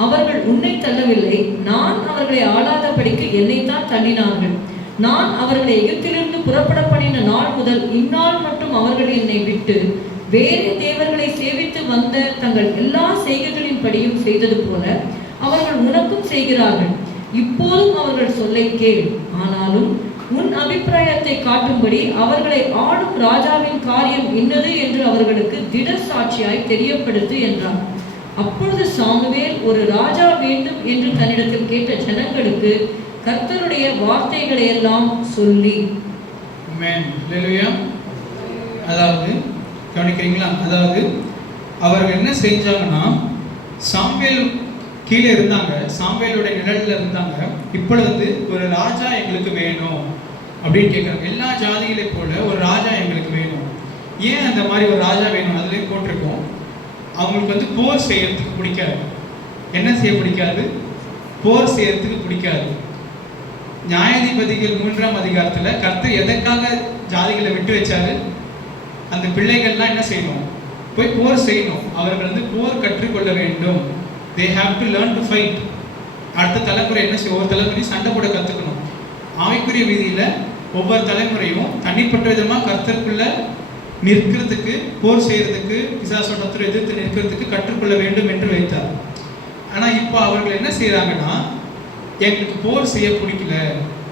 அவர்கள் உன்னை தள்ளவில்லை, நான் அவர்களை ஆளாதபடிக்கு என்னைத்தான் தள்ளினார்கள். நான் அவர்களை எகிப்திலிருந்து புறப்பட பண்ணின நாள் முதல் இந்நாள் மட்டும் அவர்கள் என்னை விட்டு வேறு தேவர்களை சேவித்து வந்த தங்கள் எல்லா செய்கைகளின் படியும் செய்தது போல அவர்கள் உனக்கும் செய்கிறார்கள். இப்போதும் அவர்கள் சொல்லை கேள். ஆனாலும் உன் அபிப்பிராயத்தை காட்டும்படி அவர்களை ஆளும் ராஜாவின் காரியம் இன்னது என்று அவர்களுக்கு திட சாட்சியாய் தெரியப்படுத்து என்றார். அப்பொழுது சாமுவேல் ஒரு ராஜா வேண்டும் என்று தன்னிடத்தில் கேட்ட ஜனங்களுக்கு கர்த்தருடைய வார்த்தைகளை எல்லாம் சொல்லி, அதாவது கவனிக்கிறீங்களா, அதாவது அவர்கள் என்ன செஞ்சாங்கன்னா, சாமுவேல் கீழே இருந்தாங்க, சாமுவேலுடைய நிழல்ல இருந்தாங்க. இப்பொழுது ஒரு ராஜா எங்களுக்கு வேணும் அப்படின்னு கேட்குறாங்க. எல்லா ஜாதிகளை போல ஒரு ராஜா எங்களுக்கு வேணும். ஏன் அந்த மாதிரி ஒரு ராஜா வேணும்? அதுலேயும் போட்டிருக்கோம், அவங்களுக்கு வந்து போர் செய்யறதுக்கு பிடிக்காது. என்ன செய்ய பிடிக்காது? போர் செய்யறதுக்கு பிடிக்காது. நியாயாதிபதிகள் 3ஆம் அதிகாரத்தில் கர்த்தர் எதற்காக ஜாதிகளை விட்டு வச்சாரு? அந்த பிள்ளைகள்லாம் என்ன செய்யணும்? போய் போர் செய்யணும். அவர்கள் வந்து போர் கற்றுக்கொள்ள வேண்டும். they have to learn to fight. அடுத்த தலைமுறை என்ன செய்யும்? ஒவ்வொரு தலைமுறையும் சண்டை போட கற்றுக்கணும். ஆவிக்குரிய வீதியில் ஒவ்வொரு தலைமுறையும் தனிப்பட்ட விதமாக கர்த்தருக்குள்ள நிற்கிறதுக்கு, போர் செய்யறதுக்கு, பிசாசோட எதிர்த்து நிற்கிறதுக்கு கற்றுக்கொள்ள வேண்டும் என்று வைத்தார். ஆனால் இப்போ அவர்கள் என்ன செய்கிறாங்கன்னா, எங்களுக்கு போர் செய்ய பிடிக்கல,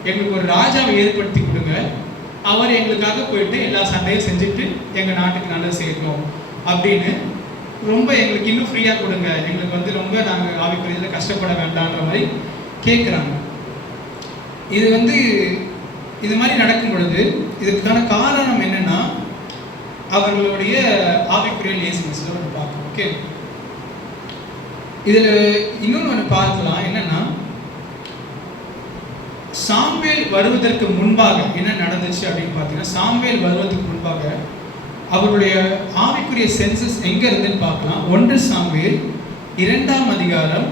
எங்களுக்கு ஒரு ராஜாவை ஏற்படுத்தி கொடுங்க, அவர் எங்களுக்காக போயிட்டு எல்லா சண்டையும் செஞ்சுட்டு எங்கள் நாட்டுக்கு நல்லது செய்யணும் அப்படின்னு, ரொம்ப எங்களுக்கு இன்னும் ஃப்ரீயாக கொடுங்க, எங்களுக்கு வந்து ரொம்ப நாங்கள் ஆவிக்குரியதில் கஷ்டப்பட வேண்டான்ற மாதிரி கேட்குறாங்க. இது வந்து இது மாதிரி நடக்கும் பொழுது இதுக்கான காரணம் என்னன்னா, அவர்களுடைய ஆவிக்குரிய லேசினஸ்ல ஒன்று பார்க்கணும். ஓகே, இதில் இன்னொன்று ஒன்று பார்க்கலாம். என்னன்னா, சாமுவேல் வருவதற்கு முன்பாக என்ன நடந்துச்சு அப்படின்னு பார்த்தீங்கன்னா, சாமுவேல் வருவதற்கு முன்பாக அவருடைய ஆவிக்குரிய சென்சஸ் எங்கே இருந்துன்னு பார்க்கலாம். 1 சாமுவேல் 2ஆம் அதிகாரம்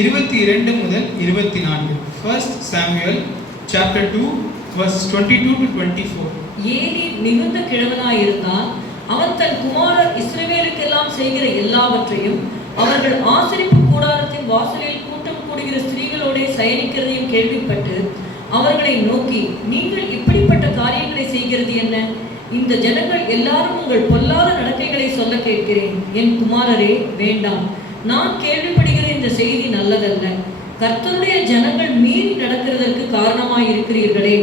22-24. 1 Samuel chapter 2 verses 22-24. ஏலி மிகுந்த கிழவனாயிருந்தான். அவன் தன் குமாரர் இஸ்ரவேலுக்கெல்லாம் செய்கிற எல்லாவற்றையும் அவர்கள் ஆசரிப்பு கூடாரத்தின் வாசலில் கூட்டம் கூடி சொல்லுகிற ஸ்திரீகளோட சயனிக்கிறதையும் கேள்விப்பட்டு அவர்களை நோக்கி, நீங்கள் இப்படிப்பட்ட காரியங்களை செய்கிறது என்ன? இந்த ஜனங்கள் எல்லாரும் உங்கள் பொல்லாத நடக்கைகளை சொல்ல கேட்கிறேன். என் குமாரரே, வேண்டாம். நான் கேள்விப்படுகிற இந்த செய்தி நல்லதல்ல. கர்த்தருடைய ஜனங்கள் மீறி நடக்கிறதற்கு காரணமாய் இருக்கிறீர்களே.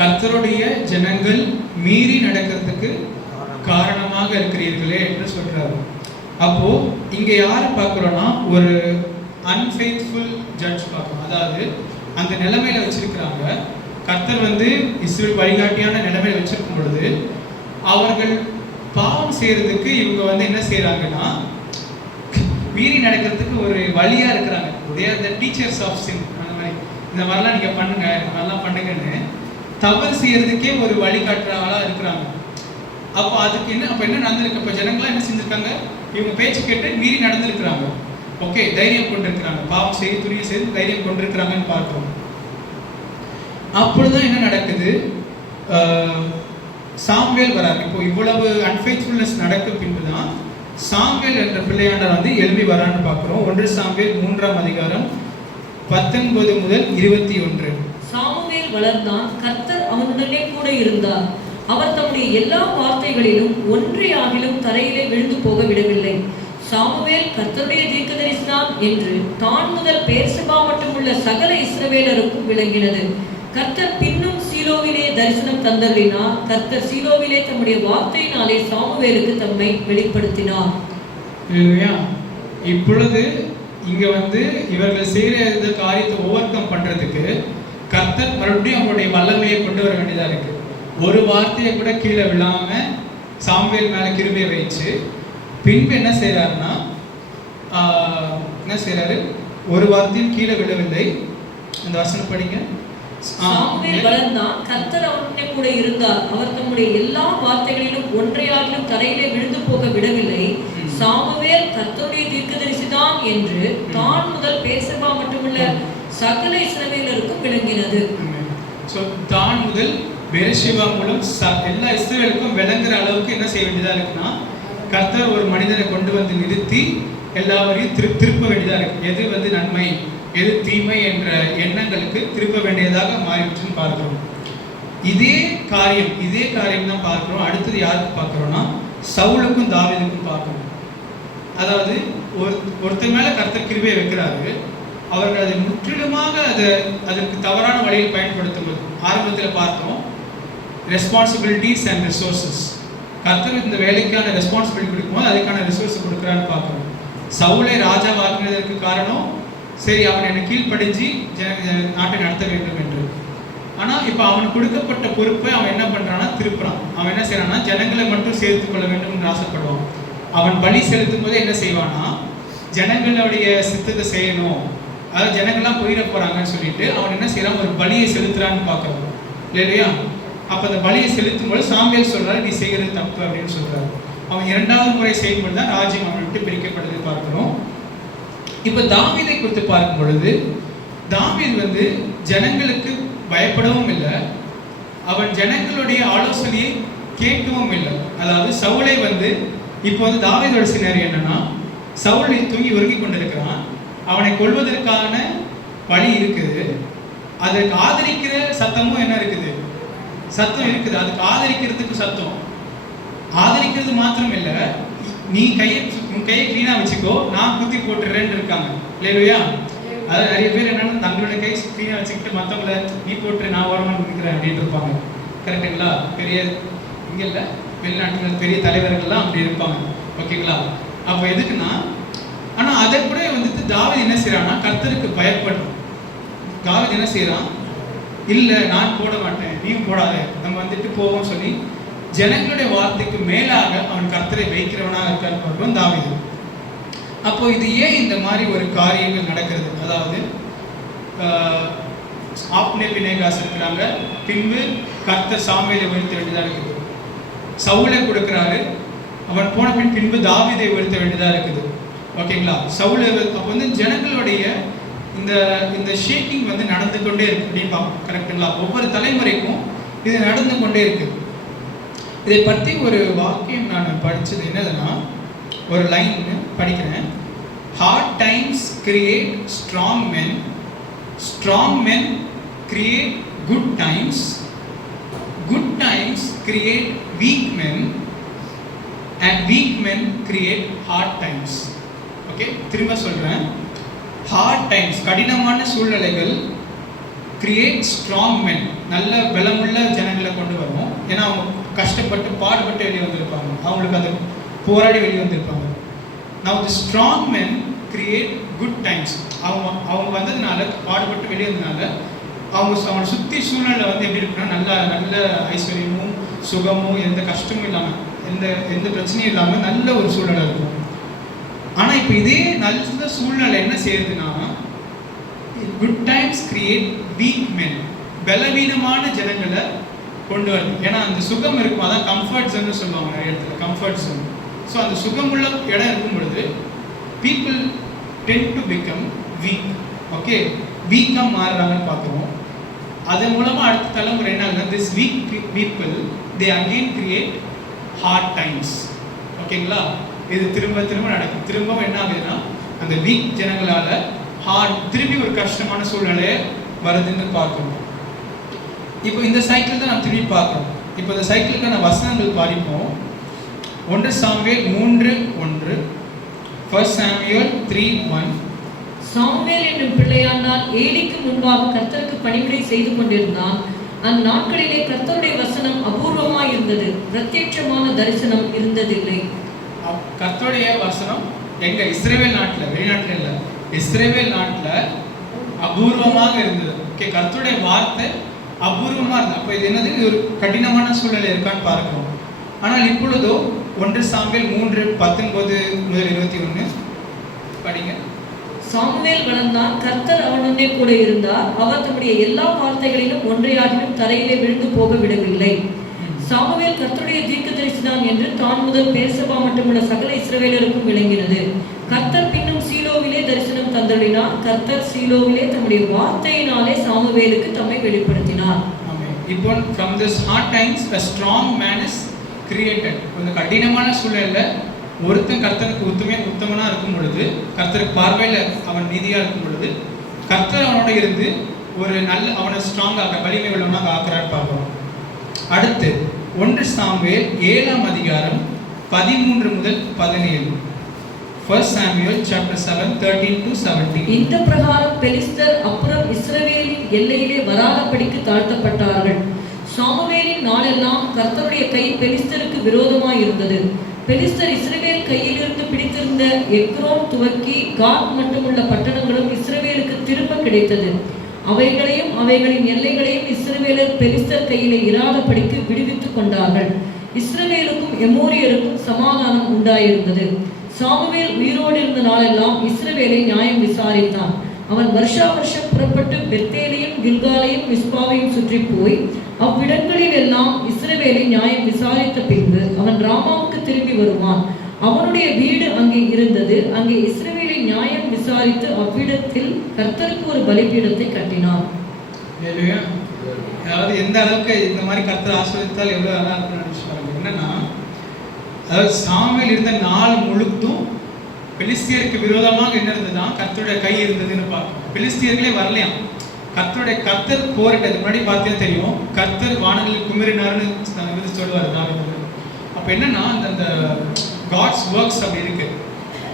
கர்த்தருடைய ஜனங்கள் மீறி நடக்கிறதுக்கு காரணமாக இருக்கிறீர்களே என்று சொல்றாரு. அப்போ இங்க யாரை பார்க்கிறோம்னா, ஒரு அன்ஃபெய்த்ஃபுல் ஜட்ஜ் பார்க்கணும். அதாவது அந்த நிலைமையில வச்சிருக்கிறாங்க. கர்த்தர் வந்து இஸ்ரவேல் வழிகாட்டியான நிலைமையில வச்சிருக்கும் பொழுது அவர்கள் பாவம் செய்யறதுக்கு இவங்க வந்து என்ன செய்யறாங்கன்னா, மீறி நடக்கிறதுக்கு ஒரு வழியா இருக்கிறாங்க. They are the teachers of sin. அந்த மாதிரி இந்த மாதிரிலாம் நீங்க பண்ணுங்க, இந்த மாதிரிலாம் பண்ணுங்கன்னு தவறு செய்யறதுக்கே ஒரு வழிகாட்டுறவங்களா இருக்கிறாங்க. அப்போ அதுக்கு என்ன நடந்திருக்கு? அப்போ ஜனங்களாம் என்ன செஞ்சிருக்காங்க? இவங்க பேச்சு கேட்டு மீறி நடந்திருக்கிறாங்க. ஓகே, தைரியம் கொண்டிருக்கிறாங்க, பாவம் செய்து துணியை செய்து தைரியம் கொண்டிருக்கிறாங்கன்னு பார்க்கிறோம். அப்பொழுதுதான் என்ன நடக்குது? சாமுவேல் வராரு. இப்போ இவ்வளவு அன்ஃபெய்த்ஃபுல்னஸ் நடக்க பின்புதான் சாமுவேல் என்ற பிள்ளையாண்டவர் வந்து எழுப்பி வரான்னு பார்க்கிறோம். 1 சாமுவேல் 3ஆம் அதிகாரம் 19 முதல் 21. சாமுவேல் வளர்ந்தான், கர்த்தர் அவனுடனே கூட இருந்தார். அவர் தம்முடைய எல்லா வார்த்தைகளிலும் ஒன்றையாகிலும் தரையிலே விழுந்து போக விடவில்லை. சாமுவேல் கர்த்தருடைய தீர்க்கதரிசிதான் என்று தான் முதல் பெயர்செபா மட்டுமுள்ள சகல இஸ்ரவேலருக்கும் விளங்கினது. கர்த்தர் பின்னும் சீலோவிலே தரிசனம் தந்தருளினார். கர்த்தர் சீலோவிலே தம்முடைய வார்த்தையினாலே சாமுவேலுக்கு தம்மை வெளிப்படுத்தினார். இப்பொழுது இங்க வந்து இவர்கள் செய்யற காரியத்தை ஓவர் கம் பண்றதுக்கு கர்த்தர் மறுபடியும் அவங்களுடைய வல்லமையை கொண்டு வர வேண்டியதா இருக்கு. ஒரு வார்த்தையை கூட கீழே விழாம சாமுவேல் மேல கிருபையை வைச்சு பின்பு என்ன செய்யறாருன்னா, என்ன செய்யறாரு? ஒரு வார்த்தையும் கீழே விழவில்லை. அந்த வசனம் படிங்க. சாமுவேல் வளர்ந்தான், கர்த்தர் அவனுடனே கூட இருந்தார். அவர் தம்முடைய எல்லா வார்த்தைகளிலும் ஒன்றையாகிலும் தரையிலே விழுந்து போக விடவில்லை. சாமுவேல் கர்த்தருடைய தீர்க்கதரிசிதான் என்று தான் முதல் பெயர்செபா மட்டுமல்ல சகல இஸ்ரவேலருக்கும் விளங்கினது. தான் முதல் பெயர்செபா மூலம் எல்லா இஸ்ரவேலுக்கும் விளங்குற அளவுக்கு என்ன செய்ய வேண்டியதா இருக்குன்னா, கர்த்தர் ஒரு மனிதனை கொண்டு வந்து நிறுத்தி எல்லாவரையும் திருப்ப வேண்டியதா இருக்கு. எது வந்து நன்மை, எது தீமை என்ற எண்ணங்களுக்கு திருப்ப வேண்டியதாக மாறிடுச்சுன்னு பார்க்கிறோம். இதே காரியம் தான் பார்க்கிறோம். அடுத்தது யாருக்கு பார்க்கிறோம்னா, சவுலுக்கும் தாவீதுக்கும் பார்க்கிறோம். அதாவது ஒருத்தர் மேல கர்த்தர் கிருபையை வைக்கிறாரு. அவர்கள் அதை முற்றிலுமாக அதற்கு தவறான வழியில் பயன்படுத்தும். ஆரம்பத்தில் பார்த்தோம் ரெஸ்பான்சிபிலிட்டிஸ் அண்ட் ரிசோர்சஸ். கர்த்தர் இந்த வேலைக்கான ரெஸ்பான்சிபிலிட்டி கொடுக்கும்போது அதுக்கான ரிசோர்ஸ் கொடுக்குறான்னு பார்க்கணும். சவுலை ராஜாவாக்குனதற்கு காரணம், சரி அவன் என்னை கீழ்ப்படிஞ்சு நாட்டை நடத்த வேண்டும் என்று. ஆனால் இப்போ அவனுக்கு கொடுக்கப்பட்ட பொறுப்பை அவன் என்ன பண்ணுறான்னா திருப்புறான். அவன் என்ன செய்யறான்னா, ஜனங்களை மட்டும் சேர்த்து கொள்ள வேண்டும் என்று ஆசைப்படுவான். அவன் பலி செலுத்தும் போது என்ன செய்வானா, ஜனங்களுடைய சித்தத்தை செய்யணும், அதாவது ஜனங்கள்லாம் போயிட போறாங்கன்னு சொல்லிட்டு அவன் என்ன செய்யறான், ஒரு பலியை செலுத்துறான்னு பார்க்கணும் இல்லையா? அப்போ அந்த பலியை செலுத்தும் போது சாமுவேல் சொல்றாரு, நீ செய்கிறது தப்பு அப்படின்னு சொல்றாரு. அவன் 2வது முறை செய்யும்போது தான் ராஜ்யம் அவனை விட்டு பிரிக்கப்படுது பார்க்கிறோம். இப்போ தாவீதை குறித்து பார்க்கும் பொழுது தாவீது வந்து ஜனங்களுக்கு பயப்படவும் இல்லை, அவன் ஜனங்களுடைய ஆலோசனையை கேட்கவும் இல்லை. அதாவது சவுலை வந்து இப்போ வந்து தாவீதோட சினாரியோ என்னன்னா, சவுலை தூங்கி உறங்கி கொண்டிருக்கிறான், அவனை கொல்வதற்கான வழி இருக்குது, அதற்கு ஆதரிக்கிற சத்தமும் என்ன இருக்குது, சத்தம் இருக்குது, அதுக்கு ஆதரிக்கிறதுக்கு சத்தம். ஆதரிக்கிறது மாத்திரம் இல்லை, நீ உன் கையை கிளீனா வச்சுக்கோ, நான் குத்தி போட்டுறேன்னு இருக்காங்க இல்லையா? அதாவது நிறைய பேர் என்னன்னா தங்களுடைய கை கிளீனா வச்சுக்கிட்டு மற்றவங்களை நீ போட்டு நான் ஓரமாக நிற்கிறேன் அப்படின்னு இருப்பாங்க. கரெக்டுங்களா? பெரிய இங்கே இல்லை, வெளிநாட்டுல பெரிய தலைவர்கள்லாம் அப்படி இருப்பாங்க. ஓகேங்களா? அப்போ எதுக்குன்னா, ஆனால் அதை கூட வந்துட்டு தாவீது என்ன செய்யறான்னா, கர்த்தருக்கு பயப்படும். தாவீது என்ன செய்யறான், இல்லை நான் போட மாட்டேன், நீயும் போடாத, நம்ம வந்துட்டு போவோம் சொல்லி ஜனங்களுடைய வார்த்தைக்கு மேலாக அவன் கர்த்தரை வைக்கிறவனாக இருக்கான்னு பார்ப்போம் தாவீது. அப்போ இது ஏன் இந்த மாதிரி ஒரு காரியங்கள் நடக்கிறது? அதாவது ஆப்னே பினேகாஸ் இருக்கிறாங்க, பின்பு கர்த்தர் சாமுவேலை உயர்த்த வேண்டியதாக இருக்குது. சவுலை கொடுக்குறாரு, அவன் போன பின்பு தாவீதை உயர்த்த வேண்டியதாக இருக்குது. ஓகேங்களா? சவுலை அப்போ வந்து ஜனங்களுடைய இந்த ஷேக்கிங் வந்து நடந்து கொண்டே இருக்கு அப்படின்னு பார்ப்போம். கரெக்டுங்களா? ஒவ்வொரு தலைமுறைக்கும் இது நடந்து கொண்டே இருக்கு. இதை பற்றி ஒரு வாக்கியம் நான் படித்தது என்னதுன்னா, ஒரு லைன் படிக்கிறேன். Hard times create strong men. Strong men create good times. Good times create weak men. And weak men create hard times. Okay, திரும்ப சொல்றேன். Hard times, கடினமான சூழ்நிலைகள் create strong men, நல்ல பலமுள்ள ஜனங்களை கொண்டு வரும். ஏன்னா அவங்க கஷ்டப்பட்டு பாடுபட்டு வெளியே வந்திருப்பாங்க, அவங்களுக்கு அந்த போராடி வெளியே வந்திருப்பாங்க. Now the strong men create good times. அவங்க வந்ததுனால, பாடுபட்டு வெளியே வந்ததுனால அவங்க சுற்றி சூழ்நிலை வந்து எப்படி இருக்குன்னா நல்ல ஐஸ்வர்யமும் சுகமும் எந்த கஷ்டமும் இல்லாமல் எந்த பிரச்சனையும் இல்லாமல் நல்ல ஒரு சூழ்நிலை இருக்கும். ஆனால் இப்போ இதே நல்ல சூழ்நிலை என்ன செய்யுதுன்னா, குட் டைம்ஸ் கிரியேட் வீக் மென், பலவீனமான ஜனங்களை கொண்டு வருது. ஏன்னா அந்த சுகம் இருக்கும், அதான் கம்ஃபர்ட் ஜோன்னு சொல்லுவாங்க நிறைய இடத்துல, கம்ஃபர்ட் ஜோன். ஸோ அந்த சுகமுள்ள இடம் இருக்கும் பொழுது people tend to become weak. Okay, வீக்காக மாறுறாங்கன்னு பார்க்குறோம். அதன் மூலமாக அடுத்த தலைமுறை என்ன ஆகுதுன்னா, this weak people they again create hard times. ஓகேங்களா, இது திரும்ப நடக்கும். திரும்பவும் என்ன ஆகுதுன்னா, அந்த வீக் ஜனங்களால் திரும்பி ஒரு கஷ்டமான சூழ்நிலையை வருதுன்னு பார்க்கணும். இப்போ இந்த சைக்கிள் தான் நம்ம திரும்பி பார்க்கணும். இப்போ இந்த சைக்கிளுக்கான வசனங்கள் பாதிப்போம். 1 சாமுவேல் 3:1, 1 சாமுவேல் 3:1. சாமுவேல் என்னும் பிள்ளையானால் ஏலிக்கு முன்பாக கர்த்தருக்கு பணிவிடை செய்து கொண்டிருந்தான். அந்நாட்களிலே கர்த்தருடைய வசனம் அபூர்வமாய் இருந்தது, பிரத்யட்சமான தரிசனம் இருந்ததில்லை. கர்த்தருடைய வசனம் எங்க? இஸ்ரவேல் நாட்டில், வெளிநாட்டில் இல்லை, இஸ்ரவேல் நாட்டில் அபூர்வமாக இருந்தது. ஓகே, கர்த்தருடைய வார்த்தை அபூர்வமாக இருந்தது. அப்போ இது என்னது? ஒரு கடினமான சூழ்நிலை இருக்கான்னு பார்க்கிறோம். ஆனால் இப்பொழுதோ 1 சாமுவேல் 3:19-21 படிங்க. சாமுவேல் வளர்ந்தான், கர்த்தர் அவனுடனே கூட இருந்தார். அவர் தம்முடைய எல்லா வார்த்தைகளிலும் ஒன்றையாகிலும் தரையிலே விழுந்து போக விடவில்லை. சாமுவேல் கர்த்தருடைய தீர்க்கதரிசிதான் என்று தான் முதல் பேர்சபா மட்டுமுள்ள சகல இஸ்ரவேலருக்கும் விளங்கினது. கர்த்தர் பின்னும் சீலோவிலே தரிசனம் தந்தருளினார். கர்த்தர் சீலோவிலே தம்முடைய வார்த்தையினாலே சாமுவேலுக்கு தம்மை வெளிப்படுத்தினார். இப்போ from this hard times a strong man is created. இந்த கடினமான சூழல்ல ஒருத்தன் கர்த்தருக்கு உத்தமனா இருக்கும் பொழுது, கர்த்தருக்கு பார்வையில் அவன் நீதியா இருக்கும் பொழுது, கர்த்தர் அவனோட இருந்து ஒரு நல்ல அவனை ஸ்ட்ராங்காக வலிமை உள்ளவனாக ஆக்குறான்னு பார்க்கிறோம். அடுத்து 1 சாமுவேல் 7:13-17. 1 Samuel chapter 7:13-17. இந்த பிரகாரம் பெலிஸ்தர் அப்புறம் இஸ்ரவேலின் எல்லையிலே வராதபடிக்கு தாழ்த்தப்பட்டார்கள். சாமுவேலின் நாளெல்லாம் கர்த்தருடைய கை பெலிஸ்தருக்கு விரோதமாய் இருந்தது. பெலிஸ்தர் இஸ்ரவேல் கையிலிருந்து பிடித்திருந்த எக்ரோன் துவக்கி காத் மட்டுமுள்ள பட்டணங்களும் இஸ்ரவேலுக்கு திரும்ப கிடைத்தது. அவைகளையும் அவைகளின் எல்லைகளையும் இஸ்ரவேலர் பெலிஸ்தர் கையிலே இராதபடிக்கு விடுவித்துக் கொண்டார்கள். இஸ்ரவேலுக்கும் எமோரியருக்கும் சமாதானம் உண்டாயிருந்தது. சாமுவேல் உயிரோடு இருந்த நாளெல்லாம் இஸ்ரவேலை நியாயம் விசாரித்தான். அவன் வருஷா வருஷம் புறப்பட்டு பெத்தேலையும் கில்காலையும் மிஸ்பாவையும் சுற்றி போய் அவ்விடங்களில் எல்லாம் இஸ்ரவேலை நியாயம் விசாரித்த பின்பு அவன் ராமாவுக்கு திரும்பி வருவான். அவனுடைய வீடு அங்கே இருந்தது. அங்கே இஸ்ரவேலை நியாயம் விசாரித்து அவ்விடத்தில் கர்த்தருக்கு ஒரு பலிபீடத்தை கட்டினான். அதாவது எந்த அளவுக்கு இந்த மாதிரி கர்த்தர் ஆசீர்வதித்தால் எவ்வளவு நல்லா இருக்குன்னு நினைச்சு பாருங்க. என்னன்னா, அதாவது சாமுவேல் இருந்த நாள் முழுதும் பெலிஸ்தியருக்கு விரோதமாக என்ன இருந்ததுன்னா, கர்த்தருடைய கை இருந்ததுன்னு பார்க்கணும். பெலிஸ்தியர்களே வரலையாம். கர்த்தர் போரிட்டது முன்னாடி பார்த்தே தெரியும். கர்த்தர் வானங்களில் குமிரினார்னு சொல்லுவார் தாவீது. அப்போ என்னன்னா, அந்த காட்ஸ் ஒர்க்ஸ் அப்படி இருக்கு.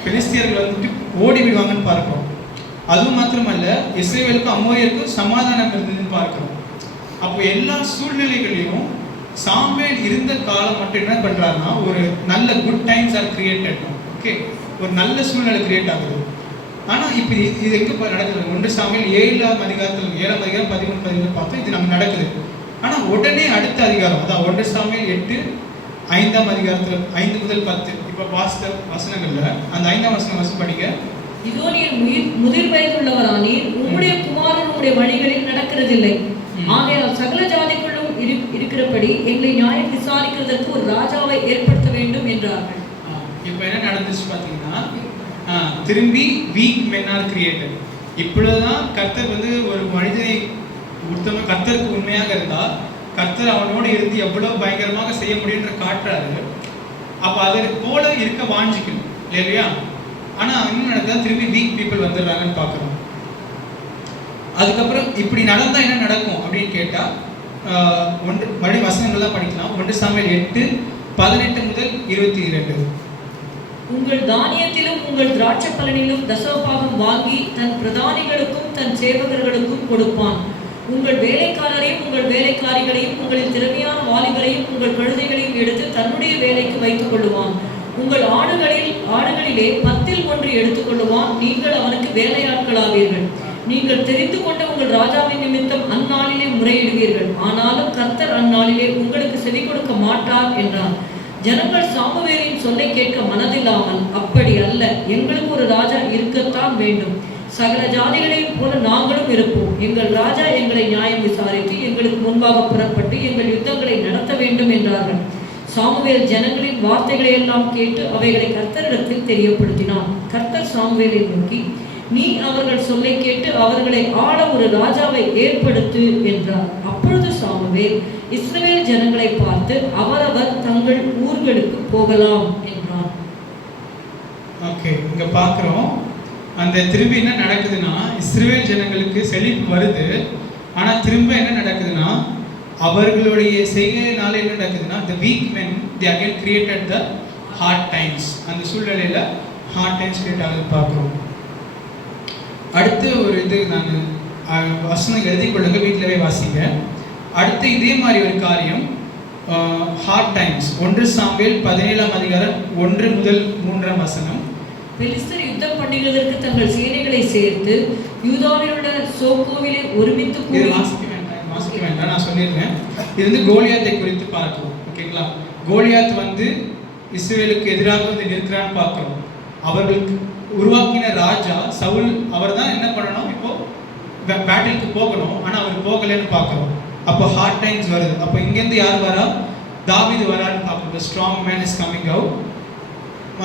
பெலிஸ்தியர்கள் வந்துட்டு ஓடி விடுவாங்கன்னு பார்க்கிறோம். அதுவும் மாத்திரமல்ல, இஸ்ரவேலுக்கும் அமோரியருக்கும் சமாதானம் இருந்ததுன்னு பார்க்கிறோம். அப்போ எல்லா சூழ்நிலைகளையும் சாமுவேல் இருந்த காலம் மட்டும் என்ன பண்றாருன்னா, ஒரு நல்ல good times are created. Okay, ஒரு நல்ல சூழ்நிலை கிரியேட் ஆகுது. ஆனால் இப்போ இது எங்கே நடக்குது? 1 சாமுவேல் 7ஆம் அதிகாரத்தில் 7ஆம் அதிகாரம் 13-14 பார்த்தோம். இது நமக்கு நடக்குது. ஆனால் உடனே அடுத்த அதிகாரம், அதான் 1 சாமுவேல் 8 5ஆம் அதிகாரத்தில் 5 முதல் 10 இப்போ வாசித்த வசனங்கள்ல அந்த 5ஆம் வசனம் படிக்க. இதோ நீர் முதிர் வயதுள்ளவரானீர், உம்முடைய குமாரன் உம்முடைய வழிகளில் நடக்கிறதில்லை. ஆகையால் சகல ஜாதிக்குள்ளும் இருக்கிறபடி எங்களை நியாயம் விசாரிக்கிறதற்கு ஒரு ராஜாவை ஏற்படுத்த வேண்டும் என்றார்கள். இப்போ என்ன நடந்துச்சு பார்த்தீங்கன்னா, திரும்பி வீக் மென் ஆர் கிரியேட்டட். இப்பொழுதுதான் கர்த்தர் வந்து ஒரு மனிதனை கர்த்தருக்கு உண்மையாக இருந்தால் கர்த்தர் அவனோடு இருந்து எவ்வளவு பயங்கரமாக செய்ய முடியுன்ற காட்டுறாரு. அப்போ அதை போல இருக்க வாஞ்சிக்கணும் இல்லையா? ஆனால் இன்னும் நடக்குதா, திரும்பி வீக் பீப்புள் வந்துடுறாங்கன்னு பார்க்குறோம். அதுக்கப்புறம் இப்படி நடந்தால் என்ன நடக்கும் அப்படின்னு கேட்டால், மறுபடியும் வசனங்கள்லாம் படிக்கலாம். 1 சாமுவேல் 8:18 முதல் 22. உங்கள் தானியத்திலும் உங்கள் திராட்சை பலனிலும் தசமபாகம் வாங்கி தன் பிரதானிகளுக்கும் தன் சேவகர்களுக்கும் கொடுப்பான். உங்கள் வேலைக்காரரையும் உங்கள் வேலைக்காரிகளையும் உங்களின் திறமையான வாலிபரையும் உங்கள் கழுதைகளையும் எடுத்து தன்னுடைய வேலைக்கு வைத்துக் கொள்ளுவான். உங்கள் ஆடுகளிலே 10 1 எடுத்துக்கொள்ளுவான். நீங்கள் அவனுக்கு வேலையாட்களாவீர்கள். நீங்கள் தெரிந்து கொண்ட உங்கள் ராஜாவின் நிமித்தம் அந்நாளிலே முறையிடுவீர்கள். ஆனாலும் கர்த்தர் அந்நாளிலே உங்களுக்கு செவி கொடுக்க மாட்டார் என்றான். ஜனங்கள் சாமுவேலின் சொல்லை கேட்க மனதில்லாமல், அப்படி அல்ல, எங்களுக்கு ஒரு ராஜா இருக்கத்தான் வேண்டும். சகல ஜாதிகளையும் போல நாங்களும் இருப்போம். எங்கள் ராஜா எங்களை நியாயம் விசாரித்து எங்களுக்கு முன்பாக புறப்பட்டு எங்கள் யுத்தங்களை நடத்த வேண்டும் என்றார்கள். சாமுவேல் ஜனங்களின் வார்த்தைகளை எல்லாம் கேட்டு அவைகளை கர்த்தரிடத்தில் தெரியப்படுத்தினான். கர்த்தர் சாமுவேலை நோக்கி, நீ அவர்கள் சொல்லை கேட்டு அவர்களை ஆள ஒரு ராஜாவை ஏற்படுத்து என்றார். அப்பொழுது சாமுவேல் இஸ்ரவேல் ஜனங்களை பார்த்து, அவரவர் தங்கள் ஊர்களுக்கு போகலாம் என்றான். ஓகே, இங்க பார்க்குறோம். அந்த திரும்பி என்ன நடக்குதுன்னா, இஸ்ரவேல் ஜனங்களுக்கு செழிப்பு வருது. ஆனால் திரும்ப என்ன நடக்குதுன்னா, அவர்களுடைய செய்கையினால என்ன நடக்குதுன்னா, the weak men they again created the hard times. அந்த சூழ்நிலையில் hard times கிரியேட் ஆகுது பார்க்குறோம். அடுத்து ஒரு இது நான் வசனம் எழுதி கொள்ளுங்க, வீட்டிலவே வாசிங்க. அடுத்து இதே மாதிரி ஒரு காரியம், ஹார்ட் டைம்ஸ். 1 சாமுவேல் 17:1 முதல் 3 பெலிஸ்தர் யுத்தம் பண்ணுவதற்கு தங்கள் சேனைகளை சேர்த்து யூதாவில் உள்ள சோக்கோவிலே ஒருமித்து கூடி. வாசிக்க வேண்டாம், நான் சொல்லிடுறேன். இது வந்து கோலியாத்தை குறித்து பார்க்கிறோம். ஓகேங்களா? கோலியாத் வந்து இஸ்ரவேலுக்கு எதிராக வந்து நிற்கிறான்னு பார்க்கிறோம். அவர்களுக்கு உருவாக்கின ராஜா சவுல், அவர் தான் என்ன பண்ணணும், இப்போ பேட்டிலுக்கு போகணும், ஆனால் அவர் போகலன்னு பார்க்குறோம். அப்போ ஹார்ட் டைம்ஸ் வருது. அப்போ இங்கேருந்து யார் வரா? தாவீது வரான்னு பார்க்குறோம். The strong man is coming out.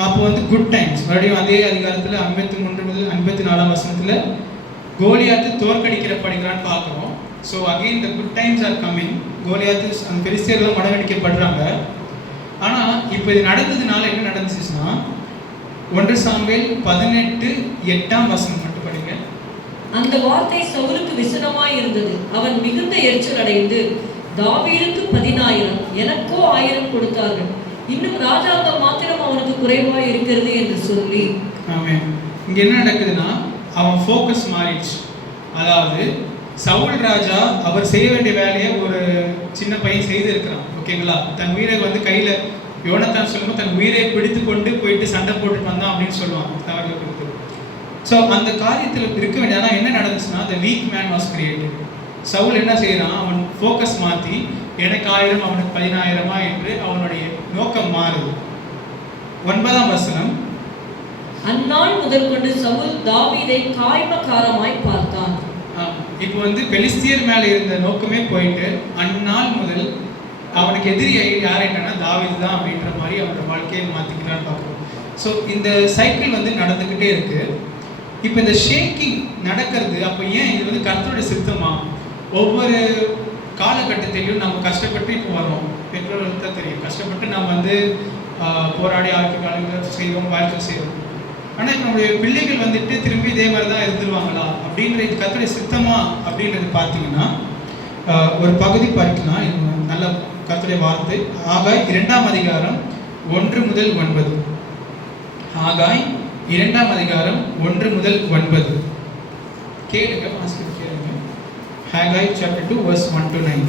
அப்போ வந்து குட் டைம்ஸ். மறுபடியும் அதே அதிகாரத்தில் 53 முதல் 54 கோலியாத்து தோற்கடிக்கிற படிக்கிறான்னு பார்க்குறோம். So again the good times are coming. Goliath அந்த பெலிஸ்தியர்லாம் மடங்கடிக்கப்படுறாங்க. ஆனால் இப்போ இது நடந்ததுனால என்ன நடந்துச்சுன்னா, 1 சாமுவேல் 18:8 மட்டும் படிங்க. அந்த வார்த்தை சவுலுக்கு விசனமாய் இருந்தது. அவன் மிகுந்த எரிச்சல் அடைந்து, தாவீதுக்கு 10,000 எனக்கோ 1000 கொடுத்தார்கள். இன்னும் ராஜாங்கம் மாத்திரம் அவனுக்கு குறைவாய் இருக்கிறது என்று சொல்லி. ஆமென். இங்க என்ன நடக்குதுன்னா, அவன் ஃபோக்கஸ் மாறிடுச்சு. அதாவது சவுல் ராஜா அவர் செய்ய வேண்டிய வேலையை ஒரு சின்ன பையன் செய்திருக்கிறான். ஓகேங்களா? தன் உயிரை வந்து கையில் யோனத்தான் சொல்லும்போது தன் உயிரை பிடித்து கொண்டு போயிட்டு சண்டை போட்டுட்டு வந்தான் அப்படின்னு சொல்லுவாங்க தவறுகளை கொடுத்து. ஸோ அந்த காரியத்தில் இருக்க வேண்டிய, ஆனால் என்ன நடந்துச்சுன்னா, the week man was created. Saul என்ன செய்யறான், அவன் ஃபோக்கஸ் மாற்றி எனக்கு 1000 அவனுக்கு 10,000 என்று அவனுடைய நோக்கம் மாறுது. 9 அந்நாள் முதல் கொண்டு சவுல் தாவீதை காய்மக்காரமாய் பார்த்தான். இப்போ வந்து பெலிஸ்தியர் மேலே இருந்த நோக்கமே போயிட்டு அந்நாள் முதல் அவனுக்கு எதிரி யாரைட்டானா தாவீது தான் அப்படின்ற மாதிரி அவனோட வாழ்க்கையை மாற்றிக்கிறான்னு பார்க்குறோம். ஸோ இந்த சைக்கிள் வந்து நடந்துக்கிட்டே இருக்கு. இப்போ இந்த ஷேக்கிங் நடக்கிறது, அப்போ ஏன் இது வந்து கர்த்தருடைய சித்தமா? ஒவ்வொரு காலகட்டத்திலையும் நம்ம கஷ்டப்பட்டு இப்போ வரோம். பெற்றோர்களுக்கு தான் தெரியும், கஷ்டப்பட்டு நம்ம வந்து போராடி காலங்கள் செய்வோம், வாழ்க்கை செய்வோம். ஆனால் இப்போ நம்முடைய பிள்ளைகள் வந்துட்டு திரும்பி இதே மாதிரி தான் இருந்துருவாங்களா அப்படின்ற இது கர்த்தருடைய சித்தமா அப்படின்றது பார்த்தீங்கன்னா, ஒரு பகுதி படிக்கலாம். இது நல்ல கர்த்தருடைய வார்த்தை. ஆகாய் 2:1 முதல் 9. ஆகாய் 2:1 கேளுங்க, வாசிக்க கேளுங்க. ஆகாய் chapter 2 verse 1 to 9.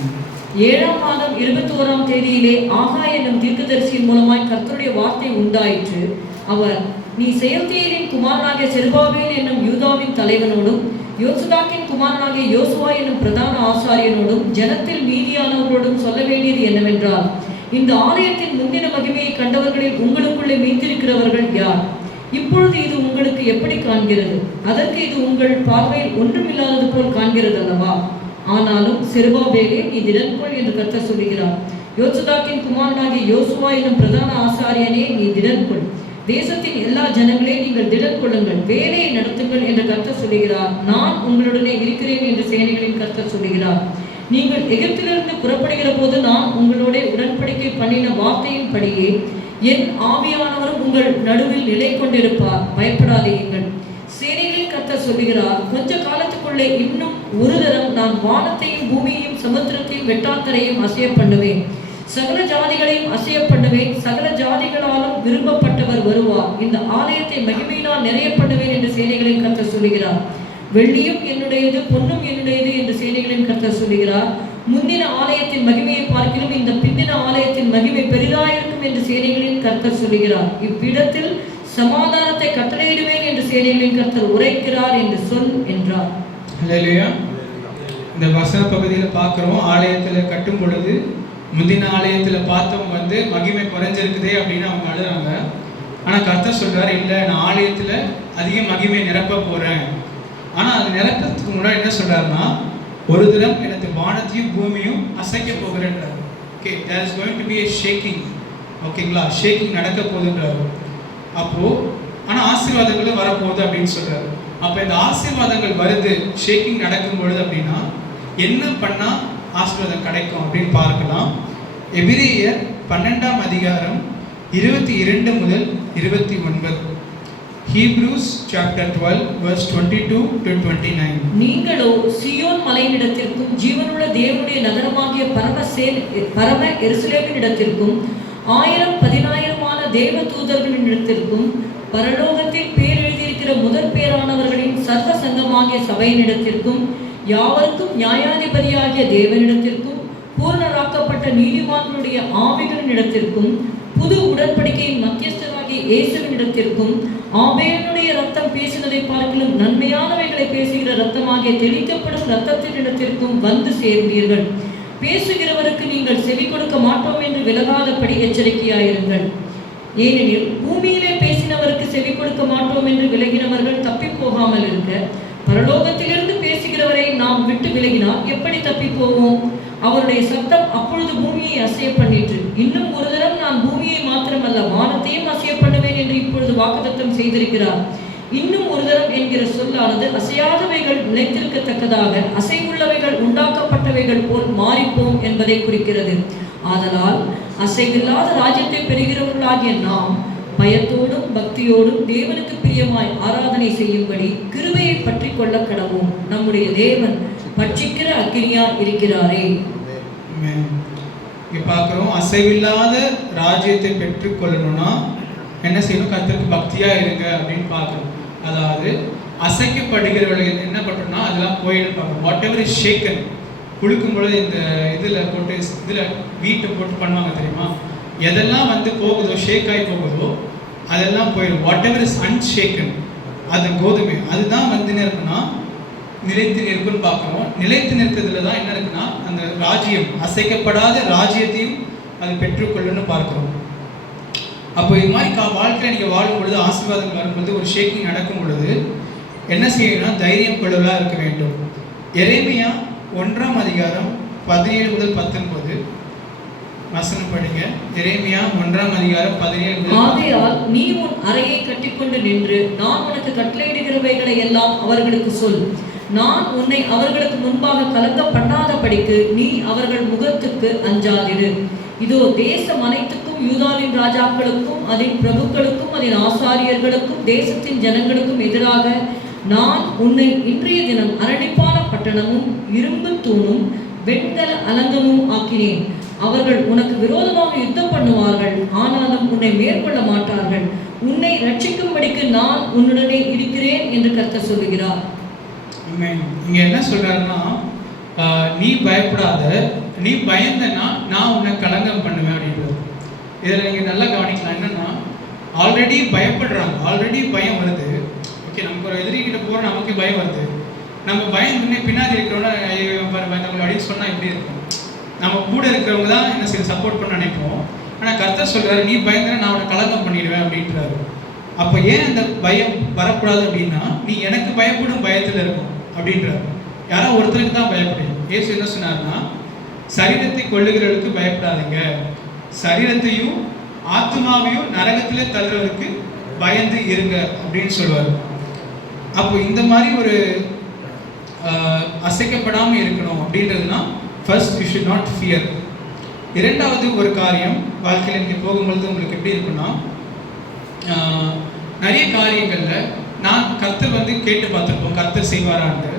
7ஆம் மாதம் 21ஆம் தேதியிலே ஆகாய் என்னும் தீர்க்கதரிசியின் மூலமாய் கர்த்தருடைய வார்த்தை உண்டாயிற்று. அவர், நீ செயல்தியேலின் குமாரனாகிய செருபாபேல் என்னும் யூதாவின் தலைவனோடும் யோசுதாக்கின் குமாரனாகிய யோசுவா என்னும் பிரதான ஆசாரியனோடும் ஜனத்தில் மீதியானவர்களோடும் சொல்ல வேண்டியது என்னவென்றால், இந்த ஆலயத்தின் முந்தின மகிமையை கண்டவர்களில் உங்களுக்குள்ளே மீந்திருக்கிறவர்கள் யார்? இப்பொழுது இது உங்களுக்கு எப்படி காண்கிறது? அதற்கு இது உங்கள் பார்வையில் ஒன்றுமில்லாதது போல் காண்கிறது அல்லவா? ஆனாலும் செருபாபேலே, நீ திடன்கொள் என்று கர்த்தர் சொல்லுகிறார். யோசுதாக்கின் குமாரனாகிய யோசுவா என்னும் பிரதான ஆசாரியனே, நீ திடன்கொள். தேசத்தின் எல்லா ஜனங்களே, நீங்கள் திடன் கொள்ளுங்கள், வேலையை நடத்துங்கள் என்று கர்த்தர் சொல்லுகிறார். நான் உங்களுடனே இருக்கிறேன் என்று சேனைகளின் கர்த்தர் சொல்லுகிறார். நீங்கள் எகிப்திலிருந்து புறப்படுகிற போது நான் உங்களோட உடன்படிக்கை பண்ணின வார்த்தையின் படியே என் ஆவியானவரும் உங்கள் நடுவில் நிலை கொண்டிருப்பார், பயப்படாதீர்கள். சேனைகளின் கர்த்தர் சொல்லுகிறார், கொஞ்ச காலத்துக்குள்ளே இன்னும் ஒரு தரம் நான் வானத்தையும் பூமியையும் சமுத்திரத்தையும் வெட்டாந்தரையும் அசைய பண்ணுவேன், சகல ஜாதிகளையும் அசைய பண்ணுவேன், சகல ஜாதிகளாலும் விரும்பப்பட்டவர் வருவார், இந்த ஆலயத்தை மகிமையினால் நிறைய பண்ணுவேன் என்று சேனைகளின் கர்த்தர் சொல்லுகிறார். வெள்ளியும் என்னுடையது, பொன்னும் என்னுடையது என்று சேனைகளின் கர்த்தர் சொல்லுகிறார். முந்தின ஆலயத்தின் மகிமையை பார்க்கிலும் இந்த பிந்தின ஆலயத்தின் மகிமை பெரிதாயிருக்கும் என்று சேனைகளின் கர்த்தர் சொல்லுகிறார். இவ்விடத்தில் சமாதானத்தை கட்டளையிடுவேன் என்று சேனைகளின் கர்த்தர் உரைக்கிறார் என்று சொல் என்றார். அல்லேலூயா. இந்த வசன பகுதியில் பார்க்குறோம், ஆலயத்தில் கட்டும் பொழுது முந்தின ஆலயத்தில் பார்த்தவங்க வந்து மகிமை குறைஞ்சிருக்குதே அப்படின்னு அவங்க அழுறாங்க. ஆனால் கர்த்தர் சொல்றாரு, இல்லை, நான் ஆலயத்தில் அதிக மகிமை நிரப்ப போகிறேன். ஆனால் அது நிரப்பத்துக்கு முன்னாடி என்ன சொல்றாருன்னா, ஒரு தினம் எனக்கு வானத்தையும் பூமியும் அசைக்க போகிறேன்றார். Okay, there is going to be a shaking. ஓகேங்களா, ஷேக்கிங் நடக்க போகுதுன்றாரு. அப்போது ஆனால் ஆசீர்வாதங்களும் வரப்போகுது அப்படின்னு சொல்றாரு. அப்போ இந்த ஆசீர்வாதங்கள் வருது, ஷேக்கிங் நடக்கும் பொழுது அப்படின்னா என்ன பண்ணால் ஆசீர்வாதம் கிடைக்கும் அப்படின்னு பார்க்கலாம். எபிரேயர் 12ஆம் அதிகாரம் 22 முதல் 29. Hebrews chapter 12 verse 22 to 29. நீங்களோ சியோன் மலையினிடத்திற்கும் ஜீவனுள்ள தேவனுடைய நகரமாகிய பரம எருசலேமினிடத்திற்கும் 1000-10,000 தேவ தூதர்களினிடத்திற்கும் பரலோகத்தில் பேர் எழுதியிருக்கிற முதற் பேரானவர்களின் சர்வ சங்கமாகிய சபையினிடத்திற்கும் யாவருக்கும் நியாயாதிபதியாகிய தேவனிடத்திற்கும் பூர்ணராக்கப்பட்ட நீதிமான்களுடைய ஆவிகளினிடத்திற்கும் புது உடன்படிக்கையின் மத்தியஸ்தராகிய இயேசுவினிடத்திற்கும் ஆபேலுடைய ரத்தம் பேசினதை பார்க்கிலும் நன்மையானவைகளை பேசுகிற ரத்தமாகிய தெளிக்கப்படும் ரத்தத்தினிடத்திற்கும் வந்து சேர்ந்தீர்கள். பேசுகிறவருக்கு நீங்கள் செவி கொடுக்க மாட்டோம் என்று விலகாதபடி எச்சரிக்கையாயிருங்கள். ஏனெனில் பூமியிலே பேசினவருக்கு செவி கொடுக்க மாட்டோம் என்று விலகினவர்கள் தப்பி போகாமல் இருக்க, பரலோகத்திலிருந்து பேசுகிறவரை நாம் விட்டு விலகினால் எப்படி தப்பி போவோம்? அவருடைய சத்தம் அப்பொழுது பூமியை அசைய பண்ணிற்று. இன்னும் ஒரு தரம் நான் பூமியை மாத்திரமல்ல வானத்தையும் அசைய பண்ணுவேன் என்று இப்பொழுது வாக்குத்தத்தம் செய்திருக்கிறார். இன்னும் ஒரு தரம் என்கிற சொல்லானது அசையாதவைகள் நிலைத்திருக்கத்தக்கதாக அசைவுள்ளவைகள் உண்டாக்கப்பட்டவைகள் போல் மாறிப்போம் என்பதை குறிக்கிறது. ஆதலால் அசைவில்லாத ராஜ்யத்தை பெறுகிறவர்களாகிய நாம் பயத்தோடும் பக்தியோடும் தேவனுக்கு பிரியமாய் ஆராதனை செய்யும்படி கிருபையை பற்றி கொள்ள கடவோம். நம்முடைய தேவன் பட்சிக்கிற அக்கினியா இருக்கிறாரே. இங்க பார்க்கிறோம், அசைவில்லாத ராஜ்யத்தை பெற்றுக் கொள்ளணும்னா என்ன செய்யணும்? கர்த்தருக்கு பக்தியா இருங்க அப்படின்னு பார்க்கணும். அதாவது அசைக்கப்படுகிறவர்கள் என்ன பண்றோம்னா அதெல்லாம் போயிடும் பார்க்கணும். வாட் எவர் இஸ் ஷேக்கன், குளிக்கும் பொழுது இந்த இதில் போட்டு இதில் வீட்டை போட்டு பண்ணுவாங்க தெரியுமா? எதெல்லாம் வந்து போகுதோ, ஷேக் ஆகி போகுதோ அதெல்லாம் போயிடும். வாட் எவர் இஸ் அன்ஷேக்கன், அது கோதுமை, அதுதான் வந்து என்ன இருக்குன்னா நிலைத்து நிற்குன்னு பார்க்குறோம். நிலைத்து நிற்கிறதுல தான் என்ன இருக்குன்னா அந்த ராஜ்யம், அசைக்கப்படாத ராஜ்யத்தையும் அது பெற்றுக்கொள்ளுன்னு பார்க்குறோம். அப்போ இது மாதிரி வாழ்க்கையில் நீங்கள் வாழும் பொழுது, ஆசீர்வாதங்கள் வரும்பொழுது, ஒரு ஷேக்கிங் நடக்கும் பொழுது என்ன செய்யணும்னா தைரியம் கொள்ளவர்களாக இருக்க வேண்டும். எரேமியா 1ஆம் அதிகாரம் 17 முதல் 19 வசனம் படிங்க. எரேமியா 1ஆம் அதிகாரம் 17 முதல். ஆகையால் நீ உன் அறையை கட்டிக்கொண்டு நின்று நான் உனக்கு கட்டளையிடுகிறவைகளை எல்லாம் அவர்களுக்கு சொல். நான் உன்னை அவர்களுக்கு முன்பாக கலங்க பண்ணாதபடிக்கு நீ அவர்கள் முகத்துக்கு அஞ்சாதிரு. இதோ தேசம் அனைத்துக்கும், யூதாவின் ராஜாக்களுக்கும் அதன் பிரபுக்களுக்கும் அதன் ஆசாரியர்களுக்கும் தேசத்தின் ஜனங்களுக்கும் எதிராக நான் உன்னை இன்றைய தினம் அரணிப்பான பட்டணமும் இரும்பு தூணும் வெண்கல அலங்கமும் ஆக்கினேன். அவர்கள் உனக்கு விரோதமாக யுத்தம் பண்ணுவார்கள், ஆனாலும் உன்னை மேற்கொள்ள மாட்டார்கள். உன்னை ரட்சிக்கும்படிக்கு நான் உன்னுடனே இருக்கிறேன் என்று கர்த்தர் சொல்லுகிறார். இங்க என்ன சொல்றாருன்னா, நீ பயப்படாத, நீ பயந்தனா நான் உன்னை கலங்கம் பண்ணுவேன் அப்படின்றது. இதில் நீங்கள் நல்லா கவனிக்கலாம். என்னன்னா ஆல்ரெடி பயப்படுறாங்க, ஆல்ரெடி பயம் வருது. ஓகே, நமக்கு ஒரு எதிரிகிட்ட போகிற நமக்கு பயம் வருது. நம்ம பயந்துன்னே பின்னாடி இருக்கிறவங்க பயந்தவங்களை அப்படின்னு சொன்னால் எப்படி இருக்கும்? நம்ம கூட இருக்கிறவங்க தான் என்ன செய்ய சப்போர்ட் பண்ண நினைப்போம். ஆனால் கர்த்தர் சொல்கிறாரு, நீ பயந்தனா நான் உன்னை கலங்கம் பண்ணிடுவேன் அப்படின்றாரு. அப்போ ஏன் அந்த பயம் வரக்கூடாது அப்படின்னா, நீ எனக்கு பயப்படும் பயத்தில் இருக்கும் அப்படின்றாரு. யாரோ ஒருத்தருக்கு தான் பயப்படும். இயேசு என்ன சொன்னார்னா, சரீரத்தை கொள்ளுகிறவர்களுக்கு பயப்படாதீங்க, சரீரத்தையும் ஆத்மாவையும் நரகத்தில் தள்ளுறதுக்கு பயந்து இருங்க அப்படின்னு சொல்லுவார். அப்போ இந்த மாதிரி ஒரு அசைக்கப்படாமல் இருக்கணும் அப்படின்றதுனா, first you should not fear. இரண்டாவது ஒரு காரியம், வாழ்க்கையில் நீங்கள் போகும்பொழுது உங்களுக்கு எப்படி இருக்குன்னா, நிறைய காரியங்களில் நான் கர்த்தர் வந்து கேட்டு பார்த்துருப்போம், கர்த்தர் செய்வாரான்ட்டு.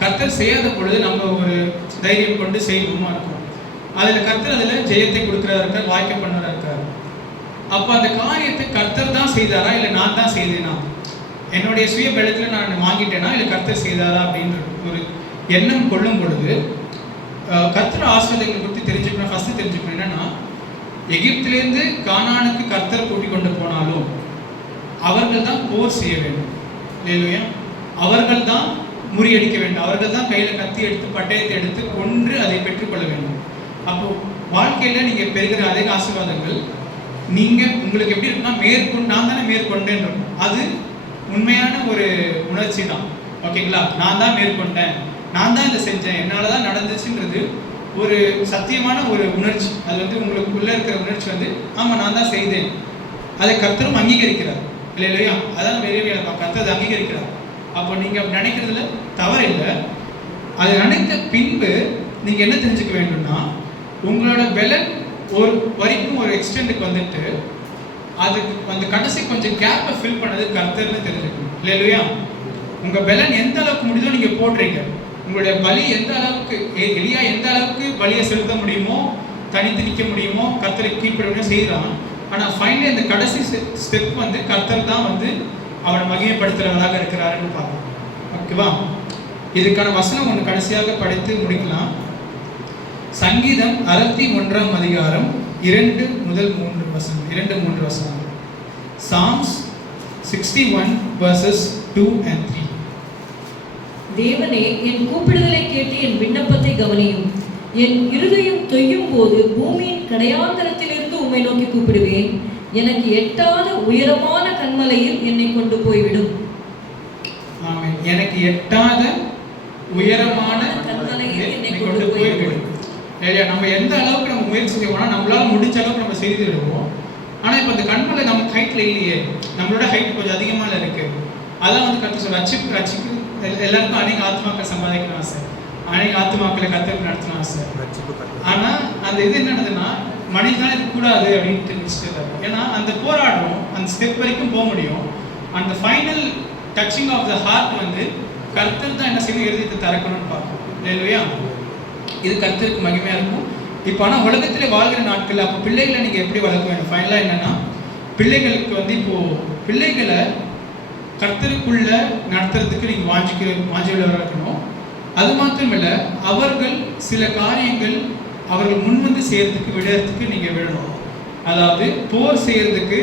கர்த்தர் செய்யாத பொழுது நம்ம ஒரு தைரியம் கொண்டு செய்வோமா இருக்கும். அதில் கர்த்தர் அதில் ஜெயத்தை கொடுக்குறதா இருக்கார், வாய்க்க பண்ணுறதா இருக்கார். அப்போ அந்த காரியத்தை கர்த்தர் தான் செய்தாரா இல்லை நான் தான் செய்தேனா, என்னுடைய சுய பலத்தில் நான் வாங்கிட்டேனா இல்லை கர்த்தர் செய்தாரா அப்படின்ற ஒரு எண்ணம் கொள்ளும் பொழுது கர்த்தர் ஆசீர்வாதங்களை குறித்து தெரிஞ்சுக்கணும். ஃபஸ்ட்டு தெரிஞ்சுக்கணும் என்னன்னா, எகிப்திலேருந்து கானானுக்கு கர்த்தர் கூட்டிக் கொண்டு போனாலும் அவர்கள் தான் போர் செய்ய வேண்டும் இல்லையா, அவர்கள் தான் முறியடிக்க வேண்டும், அவர்கள் தான் கையில் கத்தி எடுத்து பட்டயத்தை எடுத்து கொன்று அதை பெற்றுக்கொள்ள வேண்டும். அப்போ வாழ்க்கையில் நீங்கள் பெறுகிற அதே ஆசீர்வாதங்கள் நீங்கள் உங்களுக்கு எப்படி இருக்குன்னா, மேற்கொண்டு நான் தானே மேற்கொண்டேன் இருக்கும். அது உண்மையான ஒரு உணர்ச்சி தான், ஓகேங்களா. நான் தான் மேற்கொண்டேன், நான் தான் இதை செஞ்சேன், என்னால் தான் நடந்துச்சுன்றது ஒரு சத்தியமான ஒரு உணர்ச்சி. அது வந்து உங்களுக்குள்ளே இருக்கிற உணர்ச்சி வந்து ஆமாம் நான் தான் செய்தேன், அதை கர்த்தரும் அங்கீகரிக்கிறார் இல்லையா. அதான் வெளியே கர்த்தர் அதை அங்கீகரிக்கிறார். அப்போ நீங்கள் நினைக்கிறதுல தவறு இல்லை. அதை நினைத்த பின்பு நீங்கள் என்ன தெரிஞ்சுக்க வேண்டும்னா, உங்களோட பலன் ஒரு வரைக்கும் ஒரு எக்ஸ்டெண்டுக்கு வந்துட்டு அதுக்கு அந்த கடைசி கொஞ்சம் கேப்பை ஃபில் பண்ணது கர்த்தர்னு தெரிஞ்சுக்கணும் இல்லையா. உங்கள் பலன் எந்த அளவுக்கு முடியுதோ நீங்கள் போடுறீங்க. உங்களுடைய பலி எந்த அளவுக்கு, எலியா எந்த அளவுக்கு பலியை செலுத்த முடியுமோ, தனித்து நிற்க முடியுமோ, கர்த்தரை கீழ்ப்படிய செய்கிறான். ஆனால் ஃபைனலி அந்த கடைசி ஸ்டெப் வந்து கர்த்தர் தான் வந்து அவனை மகிமைப்படுத்துகிறவராக இருக்கிறாருன்னு பார்க்கலாம். ஓகேவா. இதுக்கான வசனம் ஒன்று கடைசியாக படித்து முடிக்கலாம். சங்கீதம் 61ஆம் அதிகாரம் 2-3 வசனம். Psalms 61 verses 2 and 3. தேவனே, என் கூப்பிடுதலை கேட்டு என் விண்ணப்பத்தை கவனியும். என் இருதயம் தொய்யும் போது பூமியின் கடையாந்தரத்திலிருந்து உம்மை நோக்கி கூப்பிடுவேன். எனக்கு எட்டாத உயரமான கன்மலையில் என்னை கொண்டு போய்விடும். ஆமென். எனக்கு எட்டாத உயரமான கன்மலையில் என்னை கொண்டு போய்விடும். இல்லையா, நம்ம எந்த அளவுக்கு நம்ம முயற்சி செய்வோம்னா நம்மளால முடிஞ்ச அளவுக்கு நம்ம செய்து விடுவோம். ஆனால் இப்போ அந்த கண்மலை நம்ம ஹைட்டில் இல்லையே, நம்மளோட ஹைட் கொஞ்சம் அதிகமாக இருக்கு. அதான் வந்து கற்று சொல்ல ரட்சிப்பு எல்லாருக்கும் அநேக ஆத்மாக்கள் சம்பாதிக்கணும் ஆசை, அநேக ஆத்மாக்களை கத்தருக்கு நடத்தணும் ஆசை. ஆனால் அந்த இது என்னதுன்னா, மனிதனால இது கூடாது அப்படின்ட்டு நினச்சிட்டு. ஏன்னா அந்த போராடும் அந்த ஸ்டெப் வரைக்கும் போக முடியும். அந்த final touching of the heart வந்து கர்த்தர் தான் என்ன செய்யணும், எழுதிட்டு திறக்கணும்னு பார்ப்போம் இல்லையா. இது கர்த்தருக்கு மகிமையாக இருக்கும். இப்போ ஆனால் உலகத்தில் வாழ்கிற நாட்கள் அப்போ பிள்ளைகளை நீங்கள் எப்படி வளர்க்க வேண்டும். ஃபைனலாக என்னென்னா, பிள்ளைகளுக்கு வந்து இப்போது பிள்ளைகளை கர்த்தருக்குள்ள நடத்துறதுக்கு நீங்கள் வாஞ்சியுள்ளவராக இருக்கணும். அது மாத்திரம் இல்லை, அவர்கள் சில காரியங்கள் அவர்கள் முன் வந்து செய்யறதுக்கு விடுறதுக்கு நீங்கள் விடணும். அதாவது போர் செய்யறதுக்கு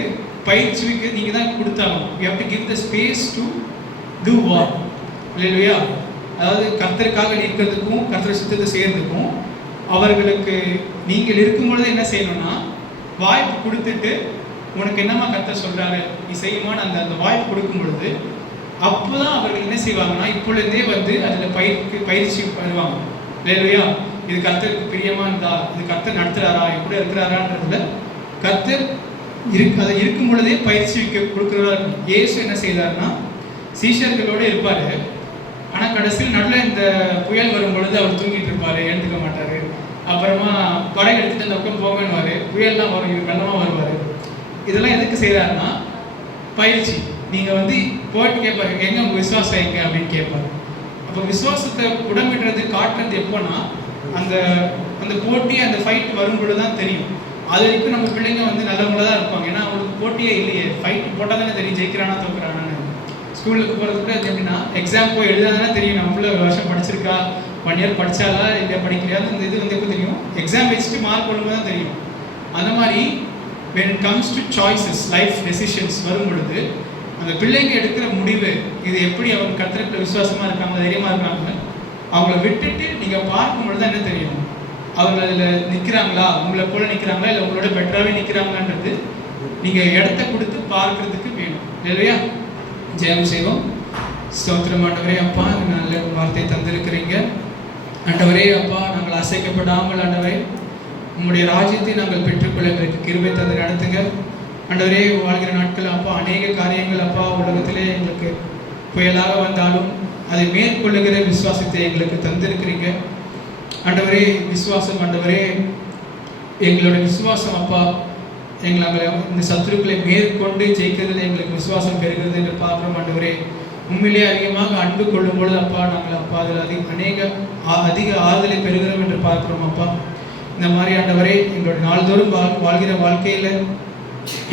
பயிற்சிக்கு நீங்கள் தான் கொடுத்தாகணும். You have to give the space to do war இல்லையா. அதாவது கர்த்தருக்காக நிற்கிறதுக்கும் கர்த்தர் சித்தத்தை செய்யறதுக்கும் அவர்களுக்கு நீங்கள் இருக்கும் பொழுது என்ன செய்யணும்னா, வாய்ப்பு கொடுத்துட்டு உனக்கு என்னம்மா கர்த்தர் சொல்கிறாரு நீ செய்யுமான்னு அந்த வாய்ப்பு கொடுக்கும் பொழுது அப்போ தான் அவர்கள் என்ன செய்வாங்கன்னா, இப்பொழுதே வந்து அதில் பயிற்சி வருவாங்க இல்லையா. இது கர்த்தருக்கு பிரியமாக இருந்தா, இது கர்த்தர் நடத்துகிறாரா, கூட இருக்கிறாரான்றதுல கர்த்தர் அதை இருக்கும் பொழுதே பயிற்சி கொடுக்குறதா இருக்கும். இயேசு என்ன செய்தார்னா, சீஷர்களோடு இருப்பார். ஆனால் கடைசியில் நடுவில் இந்த புயல் வரும் பொழுது அவர் தூங்கிட்டு இருப்பார், எழுந்துக்க மாட்டார். அப்புறமா படகு எடுத்துகிட்டு அந்த பக்கம் போகணுவார், புயல்லாம் வரும், இது வெள்ளமாக வருவார். இதெல்லாம் எதுக்கு செய்கிறாருன்னா பயிற்சி. நீங்கள் வந்து போயிட்டு கேட்பாரு, எங்கே உங்கள் விசுவாசம் எங்கே அப்படின்னு கேட்பாரு. அப்போ விசுவாசத்தை உடம்பிடுறது காட்டுறது எப்போனா, அந்த அந்த போட்டி அந்த ஃபைட் வரும்பொழுது தான் தெரியும். அது வரைக்கும் நம்ம பிள்ளைங்க வந்து நல்லவங்களாக தான் இருப்பாங்க. ஏன்னா அவங்களுக்கு போட்டியே இல்லையே, ஃபைட் போட்டால் தானே தெரியும் ஜெயிக்கிறானா தோக்குறானான்னு. ஸ்கூலுக்கு போகிறது கூட எப்படின்னா, எக்ஸாம் போய் எழுதாதானே தெரியும் நம்மள ஒரு வருஷம் படிச்சிருக்கா, 1 இயர் படித்தாலா இல்லை படிக்கலையா, அந்த இது வந்து எப்போ தெரியும், எக்ஸாம் வச்சுட்டு மார்க் போடும்போது தான் தெரியும். அந்த மாதிரி when it comes to choices, life decisions வரும் பொழுது அந்த பிள்ளைங்க எடுக்கிற முடிவு இது எப்படி அவங்க கர்த்தருக்குள்ள விசுவாசமாக இருக்காங்க, தைரியமாக இருக்காங்க, அவங்கள விட்டுட்டு நீங்கள் பார்க்கும் பொழுது தான் என்ன தெரியும், அவங்க அதில் நிற்கிறாங்களா, உங்களை போல நிற்கிறாங்களா இல்லை உங்களோட பெட்டராகவே நிற்கிறாங்களான்றது நீங்கள் இடத்த கொடுத்து பார்க்கறதுக்கு வேணும் இல்லையா. ஜெயம் செய்வோம். ஸ்தோத்திரம் ஆண்டவரே. அப்பா, நல்ல வார்த்தையை தந்திருக்கிறீங்க ஆண்டவரே. அப்பா, நாங்கள் அசைக்கப்படாமல் ஆண்டவரே உங்களுடைய ராஜ்யத்தை நாங்கள் பெற்றுக்கொள்ள எங்களுக்கு கிருபை தந்து நடத்துங்க ஆண்டவரே. வாழ்கிற நாட்கள் அப்பா அநேக காரியங்கள் அப்பா உலகத்திலே எங்களுக்கு புயலாக வந்தாலும் அதை மேற்கொள்ளுகிற விசுவாசத்தை எங்களுக்கு தந்திருக்கிறீங்க ஆண்டவரே. விசுவாசம் ஆண்டவரே எங்களோட விசுவாசம் அப்பா எங்களை இந்த சத்துருக்களை மேற்கொண்டு ஜெயிக்கிறதுல எங்களுக்கு விசுவாசம் பெறுகிறது என்று பார்க்குறோம் ஆண்டவரே. உண்மையிலேயே அதிகமாக அன்பு கொள்ளும் பொழுது அப்பா நாங்கள் அப்பா அதில் அதிக ஆறுதலை பெறுகிறோம் என்று பார்க்குறோம் அப்பா. இந்த மாதிரி ஆண்டவரே எங்களுடைய நாள்தோறும் வாழ்கிற வாழ்க்கையில்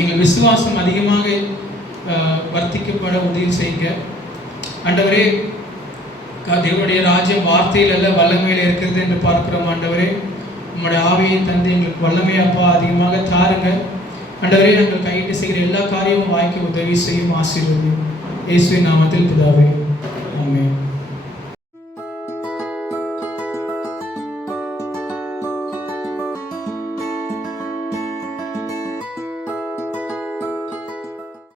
எங்கள் விசுவாசம் அதிகமாக வர்த்திக்கப்பட உதவி செய்யுங்க ஆண்டவரே. தேவனுடைய ராஜ்யம் வார்த்தையில் அல்ல வல்லமையில் இருக்கிறது என்று பார்க்கிறோம் ஆண்டவரே. உங்களுடைய ஆவியை தந்து எங்களுக்கு வல்லமையப்பா அதிகமாக தாருங்க ஆண்டவரே. நாங்கள் கையிட்டு செய்கிற எல்லா காரியமும் வாய்க்க உதவி செய்யும் ஆசீர்வதியும். இயேசுவின் நாமத்தில் பிதாவே, ஆமென்.